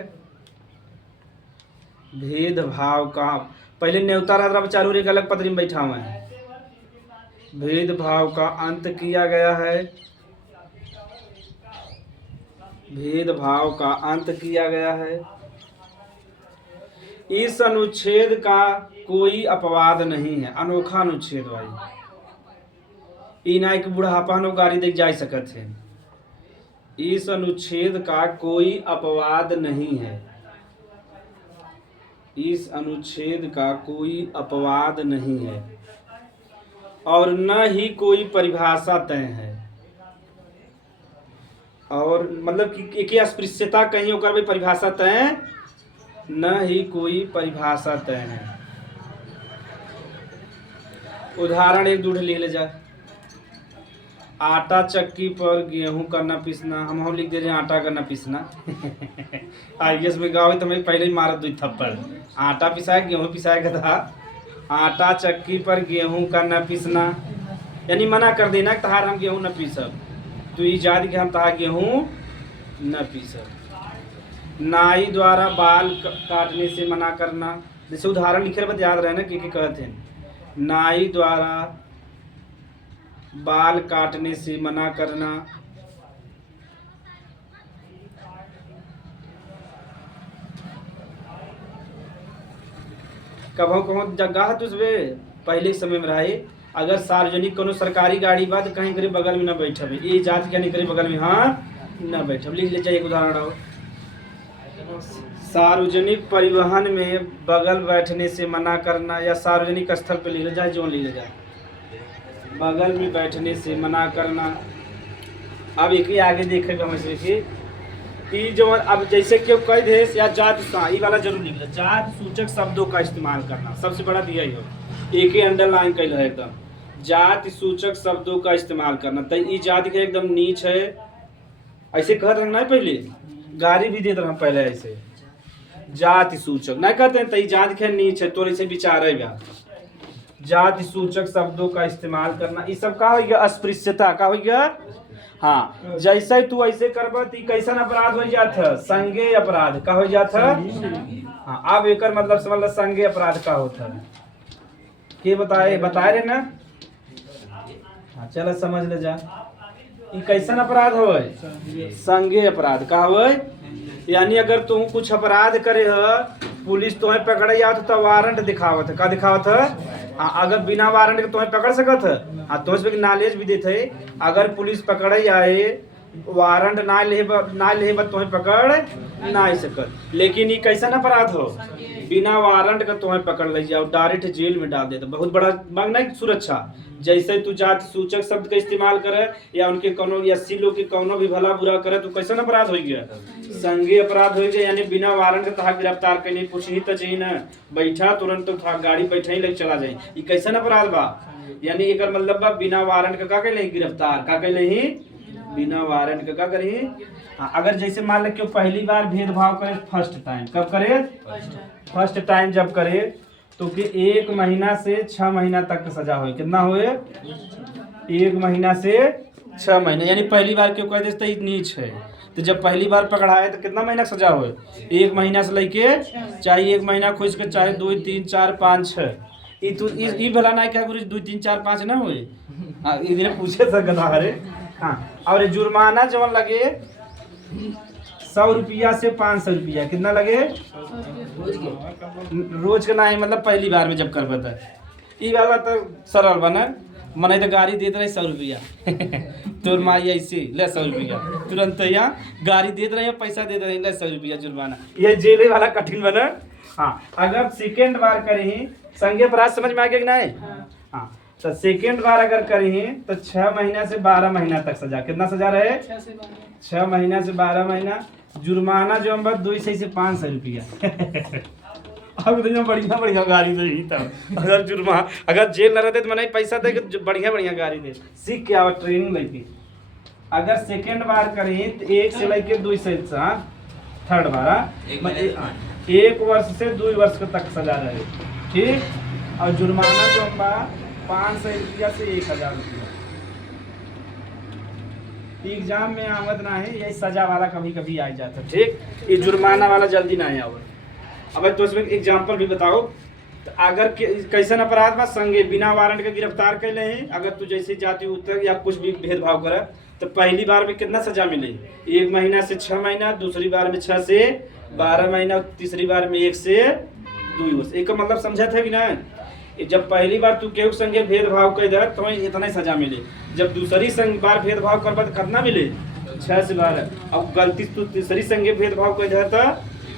भेदभाव का, पहले न्योता रहा चारू एक अलग पत्री में बैठा हुआ है, भेदभाव का अंत किया गया है, भेदभाव का अंत किया गया है। इस अनुच्छेद का कोई अपवाद नहीं है, अनोखा अनुच्छेद भाई, इना एक बुढ़ापा नो गाड़ी देख जा सकत है। इस अनुच्छेद का कोई अपवाद नहीं है, इस अनुच्छेद का कोई अपवाद नहीं है, और न ही कोई परिभाषा तय है, और मतलब कि एक अस्पृश्यता कहीं होकर भी परिभाषा तय, न ही कोई परिभाषा तय है। उदाहरण एक दूसरे लिख ले जाए, आटा चक्की पर गेहूं करना पीसना, हम लिख दे रहे हैं आटा करना पीसना IAS में गाँव तो मैं पहले ही मारा 2 थप्पड़, आटा पिसाया गेहूं पिसाया था, आटा चक्की पर गेहूं करना पीसना, यानी मना कर देना कि तहार हम गेहूं न पीसब, तो ये जाति के हम तहार गेहूं न पीसब। नाई द्वारा बाल काटने से मना करना, जैसे उदाहरण लिखे बस याद रहे ना कि कहते हैं, नाई द्वारा बाल काटने से मना करना, कभी जगह तुझे पहले समय में रहे, अगर सार्वजनिक कोनो सरकारी गाड़ी बा तो कहीं करे बगल में न बैठब, ये जाति क्या नहीं करे बगल में, हाँ न बैठब। लिख ले जाइए, एक उदाहरण रहो, सार्वजनिक परिवहन में बगल बैठने से मना करना, या सार्वजनिक स्थल पे ले जाए, जो ले जाए, बगल में बैठने से मना करना। अब एक ही आगे देखेगा हमें कि जो अब जैसे क्यों कह दे या जाति ये वाला जरूर लिख लो, जाति सूचक शब्दों का इस्तेमाल करना, सबसे बड़ा दिया ही हो, एक ही अंडरलाइन कर है एकदम, जाति सूचक शब्दों का इस्तेमाल करना। तो ये जाति के एकदम नीच है, ऐसे कह रहे ना, पहले गाड़ी भी दे रहा पहले ऐसे, जाति सूचक नहीं कहते हैं, तो जाति के नीच है, तो ऐसे विचारेगा, जाति सूचक शब्दों का इस्तेमाल करना, ये सब का हो गया अस्पृश्यता, का हो गया। हाँ, जैसे तू ऐसे करबा ती कैसन अपराध हो जात है, संज्ञेय अपराध का हो जात है। हाँ, अब एक मतलब समझ लो संज्ञेय अपराध का होता है, के बताए रहे ना। हाँ, चलो समझ ले जा, ये कैसन अपराध हो, संज्ञेय अपराध का हो, यानी अगर तुम कुछ अपराध करे है, पुलिस तुम्हें पकड़े या तो वारंट दिखावत है, का दिखावत है। हाँ, अगर बिना वारंट के तुम्हें पकड़ सकत है, हाँ तो इसमें नॉलेज भी देते है, अगर पुलिस पकड़े आए वारंट ना ले तुम्हें पकड़ ना सकत, लेकिन ये कैसा अपराध हो, बिना वारंट का तुम्हें पकड़ ले जाओ, डायरेक्ट जेल में डाल देता, बहुत बड़ा मांगना है सुरक्षा। जैसे तू जाति सूचक शब्द का इस्तेमाल करे या उनके कोनो 80 लोग के कोनो भी भला बुरा करे, तो कैसा अपराध हो गया, संज्ञेय अपराध हो गया, यानी बिना वारंट के तहा गिरफ्तार करने कुछ ही तो चाहिए ना, बैठा तुरंत तो गाड़ी बैठा ही लेके चला जाए, ये कैसा अपराध बा, यानी एक मतलब बा बिना वारंट का कहले गिरफ्तार, का कहले ही बिना वारंट का करे। हाँ, अगर जैसे मान ले क्यों पहली बार भेदभाव करे फर्स्ट टाइम, कब करे, फर्स्ट टाइम जब करे, तो कि 1 महीना से 6 महीना तक की सजा हो, कितना हुए, 1 महीना से 6 महीने, यानी पहली बार क्यों कह देते नीच है। तो जब पहली बार पकड़ाए तो कितना महीना सजा हो, 1 महीना से लेके, चाहे 1 महीना खोज के, चाहे 2 3 4 5 6, ई तू ई भला ना क्या गुरु 2 3 4 5 ना हुए। हाँ इन्हें पूछे सकता है। हाँ और जुर्माना जब लगे 100 रुपया से 500 रुपया, कितना लगे रोज के ना, मतलब पहली बार में जब कर बता ई वाला तो सरल बना, मने तो गाड़ी देते रहे 100 रुपया तोर माई ऐसे ले 100 रुपया तुरंत यहाँ गाड़ी देते रहे, पैसा देते रहे, ले 100 रुपया जुर्माना, ये जेले वाला कठिन बना। हाँ अगर सेकेंड बार करें, संज्ञा अपराध समझ में आ गया कि नहीं। हाँ तो सेकेंड बार अगर करें तो 6 महीना से 12 महीना तक सजा, कितना सजा रहे 6 महीना से 12 महीना, जुर्माना जो हम 200 से 500 रुपया अब तो बढ़िया बढ़िया गाड़ी दे ही तब, अगर जुर्माना अगर जेल न रहते तो मैंने पैसा दे के बढ़िया बढ़िया गाड़ी दे, सीख के आवा ट्रेनिंग लेके। अगर सेकेंड बार करें तो 1 से लेके 2 से, थर्ड बार 1 वर्ष से 2 वर्ष तक सजा रहे, ठीक। और जुर्माना जो हम 500 रुपया से 1000 रुपया। एग्जाम में आमद ना है, यही सजा वाला कभी कभी आ जाता, ठीक। ये जुर्माना वाला जल्दी ना है आवत। अब तो इसमें एग्जाम्पल भी बताओ। तो अगर कैसन अपराध में संगे बिना वारंट के गिरफ्तार कर ले हैं, अगर तू जैसे जाति उत्तर या कुछ भी भेदभाव करे तो पहली बार में कितना सजा मिले, 1 महीना से 6 महीना, दूसरी बार में 6 से 12 महीना, तीसरी बार में 1 से 2 वर्ष। एक मतलब समझा था कि ना, जब पहली बार तू केहू संगे भेदभाव कर दे तो इतना सजा मिले, जब दूसरी बार भेदभाव कर कितना मिले 6 से 12, अब गलती तू तीसरी संगे भेदभाव कर दे तो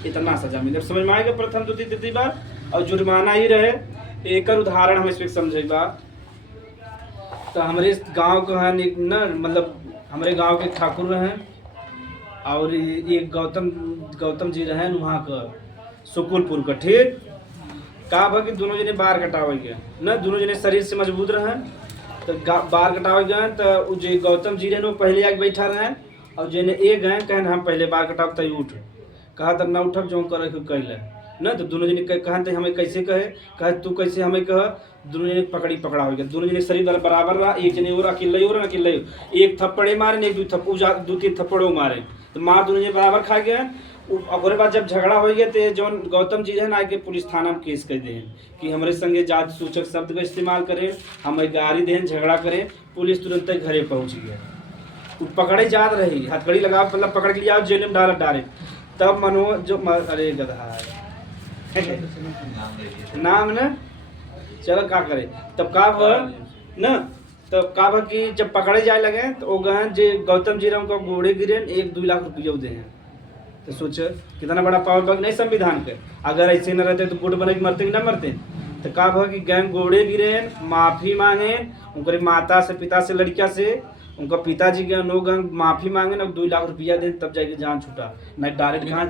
इतना सजा मिले। समझ में आएगा प्रथम द्वितीय तृतीय बार। और जुर्माना ही रहे, एक उदाहरण हम इसमें समझेगा। तो हमारे गांव का है ना, मतलब हमारे गांव के ठाकुर हैं और एक गौतम जी रहे वहाँ का सुकुलपुर का, ठीक। का भा कि दोनों जने बार कटावे गए ना, दोनों जने शरीर से मजबूत रहे तो बार कटावे गए। तो जो गौतम जी रहे वो पहले आके बैठा रहे और जने एक गए कहन हम पहले बार कटाव तय उठ, कहा तब ना उठब जो करे कैले ना। तो दोनों जने कहा तो हमें कैसे कहे तू कैसे हमें कह, दोनों जने पकड़ा हो गया, दोनों जने शरीर बराबर रहा, एक जने और अकेले और अकेले, एक थप्पड़े मारे एक 2 3 थप्पड़ों मारे, तो मार दोनों जने बराबर खा गए। और बाद जब झगड़ा हो गया तो जो गौतम जी है ना आके पुलिस थाना में केस कर दे कि हमारे संगे जात सूचक शब्द का इस्तेमाल करें, हमें गाड़ी दें, झगड़ा करें। पुलिस तुरंत घरे पहुंच गया, पकड़े जात रही, हथकड़ी लगा मतलब पकड़ के लिया जेल में डाले। तब मनोज जो अरे गधा नाम न चलो का करे, तब का न तब का कि जब पकड़े जाए लगे तो वो गहन जो गौतम जी उनका घोड़े गिरे 1-2 लाख रुपया दे हैं। तो सोच कितना बड़ा पावर बग नहीं संविधान के, अगर ऐसे न रहते तो गुट बने मरते कि ना मरते। तो का भा कि गैंग घोड़े गिरे, माफी मांगे उनके माता से, पिता से, लड़किया से, उनका पिताजी के नो गंग माफी मांगे ना 2 लाख रुपया दे, तब जाके जान छूटा नहीं डायरेक्ट कहाँ।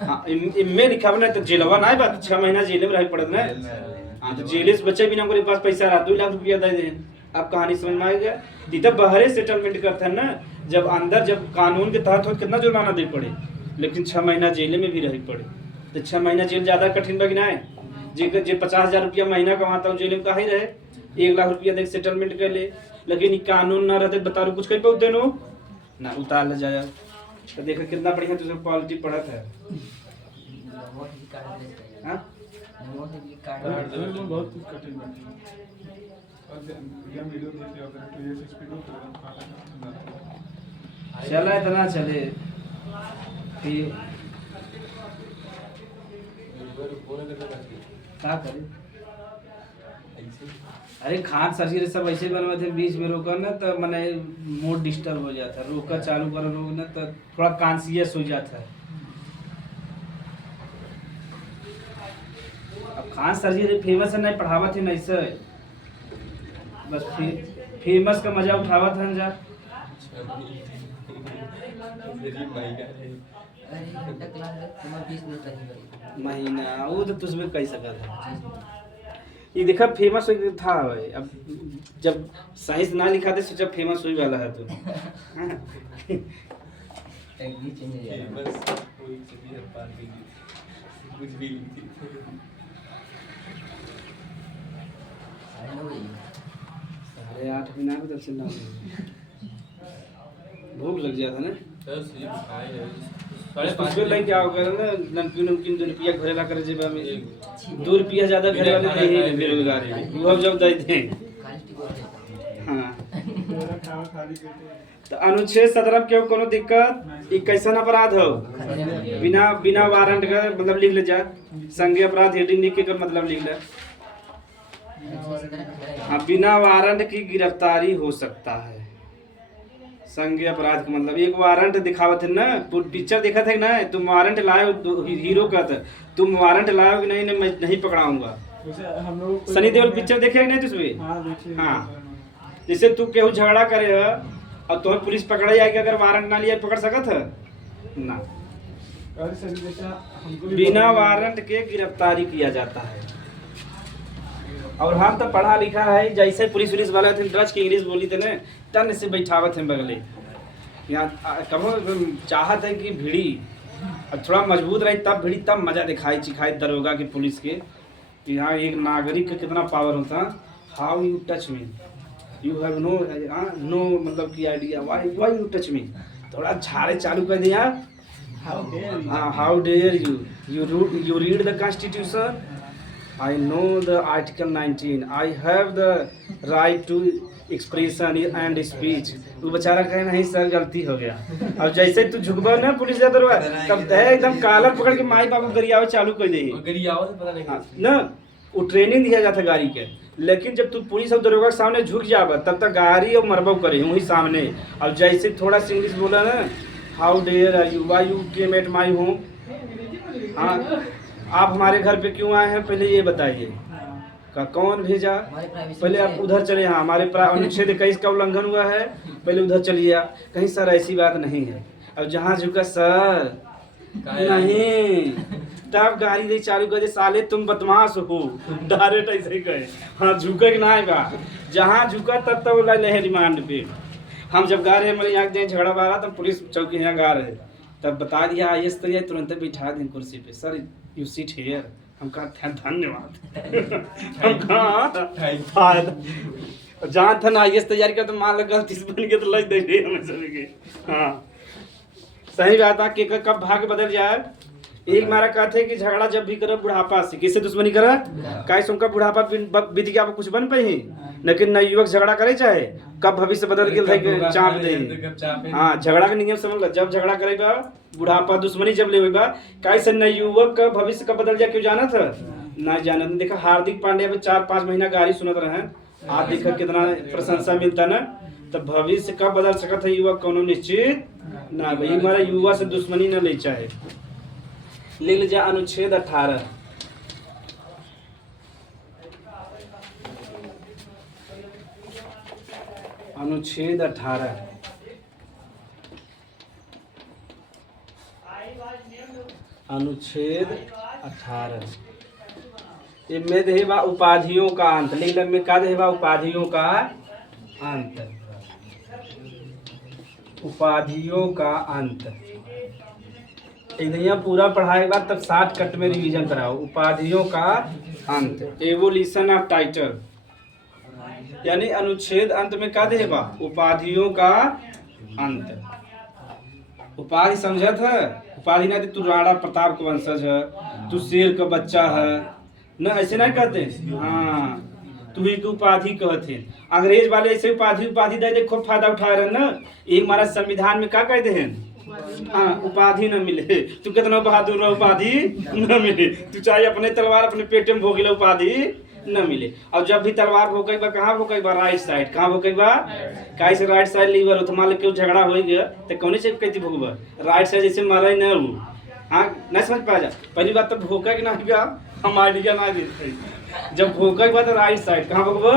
हाँ इनमें लिखा बना तो जेलवा ना बात 6 महीना जेल में रह पड़त ना। हाँ तो जेल से बच्चे भी ना उनके पास पैसा रहा 2 लाख रुपया दे दे। अब कहानी समझ में आ गया। तब बाहर सेटलमेंट करते हैं ना, जब अंदर जब कानून के तहत हो कितना जुर्माना दे पड़े, लेकिन 6 महीना जेल में भी रह पड़े। तो 6 महीना जेल ज्यादा कठिन बगी ना है। जे 50,000 रुपया महीना कमाता हूँ जेल में कहीं रहे, 1 लाख रुपया देख सेटलमेंट कर ले, लेकिन कानून ना रहते बता कुछ कर पाते नो ना उतार ले जाया। तो देखो कितना बढ़िया तुझे क्वालिटी पढ़त है। बहुत कठिन वीडियो देखिए अगर तो ये स्पीड हो तो चला इतना चले फिर क्या करे। अरे खान शरीर सब ऐसे बनवा थे, बीच में रोका ना तो मैंने मूड डिस्टर्ब हो जाता, रोका चालू करो लोग ना तो थोड़ा कॉन्शियस हो जाता है। अब खान शरीर फेमस है नहीं पढ़ावत है नहीं से, बस फेमस का मजा उठावत है जा। महीना वो तो तुझमें कह सका था। ये देखा फेमस था भाई, अब जब साइंस ना लिखा थे सोचा फेमस हुई वाला है तो अरे 8 महीना में तब से ना भूख लग गया था ना। दस ये खाए है। कुछ भी लाइक क्या हो गया ना, नमकीन नमकीन 2 रुपया घरे ला कर जेबा में 2 रुपया ज्यादा घरे वाले दे ही बेरोजगार है वो अब जब दे दें। हाँ मेरा खाना खाली करते तो अनुच्छेद 17 के कोनो दिक्कत ई कैसन अपराध हो बिना बिना वारंट का मतलब लिख ले जा संज्ञेय अपराध हेडिंग लिख के कर मतलब लिख ले। हाँ बिना वारंट की गिरफ्तारी हो सकता है। संज्ञेय अपराध का मतलब एक वारंट दिखावत है ना, पिक्चर देखा था ना, तुम वारंट लाए हीरो का था, तुम वारंट लाए कि नहीं मैं नहीं पकड़ाऊंगा। वैसे हम लोग सनी देओल पिक्चर देखे कि नहीं तुझमें? हाँ देखिए। हाँ जैसे तू केहू झगड़ा करे है और तुम्हें पुलिस पकड़ जाएगी अगर वारंट ना लिया पकड़ सकत है ना। और सर जैसा हमको भी बिना पता है। वारंट के गिरफ्तारी किया जाता है। और हम तो पढ़ा लिखा है, जैसे पुलिस वाले थे ड्रच की इंग्लिश बोली थे ना टन से बैठावत है बगले यहाँ कहो चाहत है कि भिड़ी और थोड़ा मजबूत रही तब भिड़ी तब मजा दिखाई चिखाई दरोगा की पुलिस के कि यहाँ एक नागरिक का कितना पावर होता। How you touch me you have no no मतलब की idea why you touch me थोड़ा झाड़े चालू कर दिया। How dare you read the constitution I know the Article 19. I have the right to expression and speech. वो बेचारा कहे नहीं सर गलती हो गया। अब जैसे तू झुकबा ना पुलिस दरवा तब एकदम कालर पकड़ के माई बाबू गरियावे चालू कर दे। गरियावे से पता नहीं ना वो ट्रेनिंग दिया जाता गाड़ी के, लेकिन जब तू पुलिस और दरोगा के सामने झुक जाबा तब तक गाड़ी और मरबो करे वही सामने। अब जैसे थोड़ा सा इंग्लिश बोला ना how dare are you why you came at my home, हाँ आप हमारे घर पे क्यों आए हैं पहले ये बताइए। का कौन भेजा, पहले आप उधर चले। हाँ हमारे अनुच्छेद 21 का उल्लंघन हुआ है, पहले उधर चलिए। कहीं सर ऐसी बात नहीं है। अब जहाँ झुका सर नहीं तब गाड़ी दे चालू कर दे साले तुम बदमाश हो डायरेक्ट ऐसे ही कहे। हाँ झुका कि ना बा जहाँ झुका तब तक ला ले रिमांड पे। हम जब गा रहे हमारे यहाँ झगड़ा बा रहा तब पुलिस चौकी यहाँ गा रहे तब बता दिया आइए तो तुरंत बिठा दें कुर्सी पे। Sir you seat here. हम कहा धन्यवाद हम कहा जहाँ था ना आइए तैयारी कर तो मान लग गलती से बन के तो लग देंगे हमें सभी। हाँ सही बात है कि कब भाग्य बदल जाए। एक मारा कहते हैं कि झगड़ा जब भी करो बुढ़ापा से किससे दुश्मनी करा काहे सुनकर बुढ़ापा बीत गया कुछ बन पाई लेकिन नए युवक झगड़ा करे चाहे कब भविष्य बदल गया चाप दे। हाँ झगड़ा का नियम समझ लो जब झगड़ा करेगा बुढ़ापा दुश्मनी जब लेगा काहे से नए युवक का भविष्य कब बदल जाए क्यों जाना था ना जाना। देखा हार्दिक पांड्या में 4-5 महीना गाड़ी सुनत रहे आज देखा कितना प्रशंसा मिलता ना। तो भविष्य कब बदल सकता है युवक कोनो निश्चित ना भाई हमारा युवा से दुश्मनी न ले चाहे। ले ले जा अनुच्छेद 18 अनुच्छेद 18 अनुच्छेद 18 इनमें देवा उपाधियों का अंत लिख में का देवा उपाधियों का अंत उपाधियों का अंत एकदम पूरा पढ़ाई बाद तक 60 कट में रिवीजन कराओ। उपाधियों का अंत एवोल्यूशन ऑफ टाइटल यानी अनुच्छेद अंत में का देवा उपाधियों का अंत। उपाधि समझत है उपाधि ना तू राणा प्रताप का वंशज है तू शेर का बच्चा है ना ऐसे नहीं कहते। हाँ तू ही की उपाधि कहते अंग्रेज वाले ऐसे उपाधि दे खूब फायदा उठा रहे ना। एक हमारा संविधान में क्या कहते हैं हाँ उपाधि न मिले तू कितना बहादुर रहो उपाधि न मिले तू चाहे अपने तलवार अपने पेटे में भोगी उपाधि न मिले। और जब भी तलवार भोगे कहाँ भोगे राइट साइड कहाँ भोगे काहे से राइट साइड लीवर हो तो मान लो क्यों झगड़ा हो गया तो कौन से कहती भोगबा राइट साइड जैसे मारे न हो। हाँ नहीं समझ पाया जा पहली बात तो भोगा कि ना गया हम आइडिया ना देते जब भोगा के बाद राइट साइड कहाँ भोगबा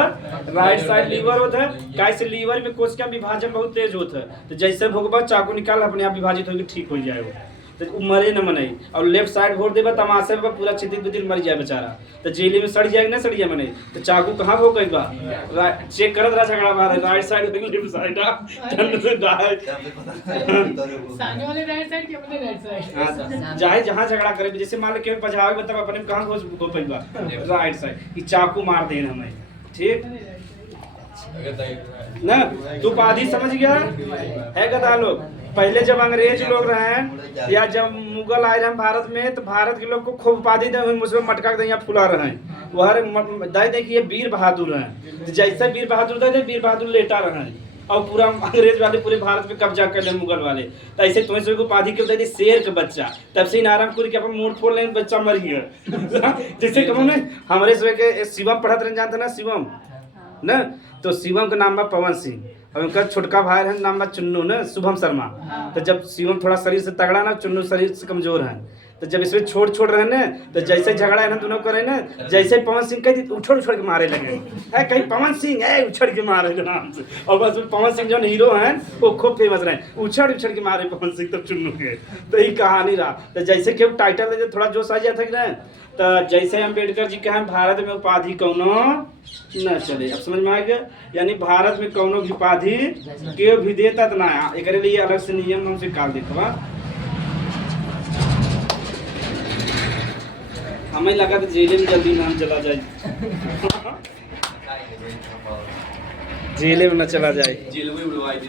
राइट साइड लीवर होता है काहे से लीवर में कोशिका विभाजन बहुत तेज होता है तो जैसे भोगबा चाकू निकाल अपने आप विभाजित होकर ठीक हो जाए वो तो मरे न मनाई। और लेफ्ट साइड भोट देगा तमाशे में पूरा छितिर बितिर मर जाए बेचारा तो जेली में सड़ जाएगा ना सड़ जाए मनाई तो चाकू कहाँ भोग गई बा चेक करत रहा झगड़ा मारे राइट साइड लेफ्ट साइड सामने वाले राइट साइड के अपने राइट साइड चाहे जहाँ झगड़ा करे जैसे मान लो केवल पजावे बताओ अपने कहाँ घुस गो पैबा राइट साइड चाकू मार देना हमें ठीक। ना तू उपाधि समझ गया है गधा लोग। पहले जब अंग्रेज लोग रहे या जब मुगल आए रहे भारत में, तो भारत के लोग को खूब उपाधि दे, मुझमें मटका के यहाँ फुला रहे हैं, वह दे दे कि ये वीर बहादुर हैं। तो जैसे वीर बहादुर दे वीर बहादुर लेटा रहे हैं, और पूरा अंग्रेज वाले पूरे भारत पे कब्जा कर ले मुगल वाले। तो ऐसे तुम्हें सब उपाधि क्यों दे दी, शेर का बच्चा। तब से नारायणपुर के अपन मोड़ फोड़ लें, बच्चा मर गया। जैसे कहो ना हमारे सब के शिवम पढ़त रहे, जानते ना शिवम ना, तो शिवम का नाम बा पवन सिंह, और उनका छोटका भाई है नाम बा चुन्नू ना, शुभम शर्मा। तो जब शिवम थोड़ा शरीर से तगड़ा ना, चुन्नू शरीर से कमजोर है, तो जब इसमें छोड़ रहे ना, तो जैसे झगड़ा है ना दोनों करे ना, जैसे पवन सिंह कही उछड़ के मारे लगे है, कहीं पवन सिंह है उछड़ के मारे नाम से। और बस पवन सिंह जो हीरो हैं वो खूब फेमस रहे, उछड़ के मारे पवन सिंह तब चुन्नू के। तो ये कहानी रहा। तो जैसे कि टाइटल दे थोड़ा जोश आ जाता है ना, तो जैसे अम्बेडकर जी कहे भारत में उपाधि कौनो न चले। अब समझ में आ गया, यानी भारत में कौनो भी उपाधि के भी देता ना, एक लिए अलग से नियम हमसे काल देखा। हमें लगा तो जेल में जल्दी नाम चला जाए, जेल में न चला जाए। जेल में उड़वाई दी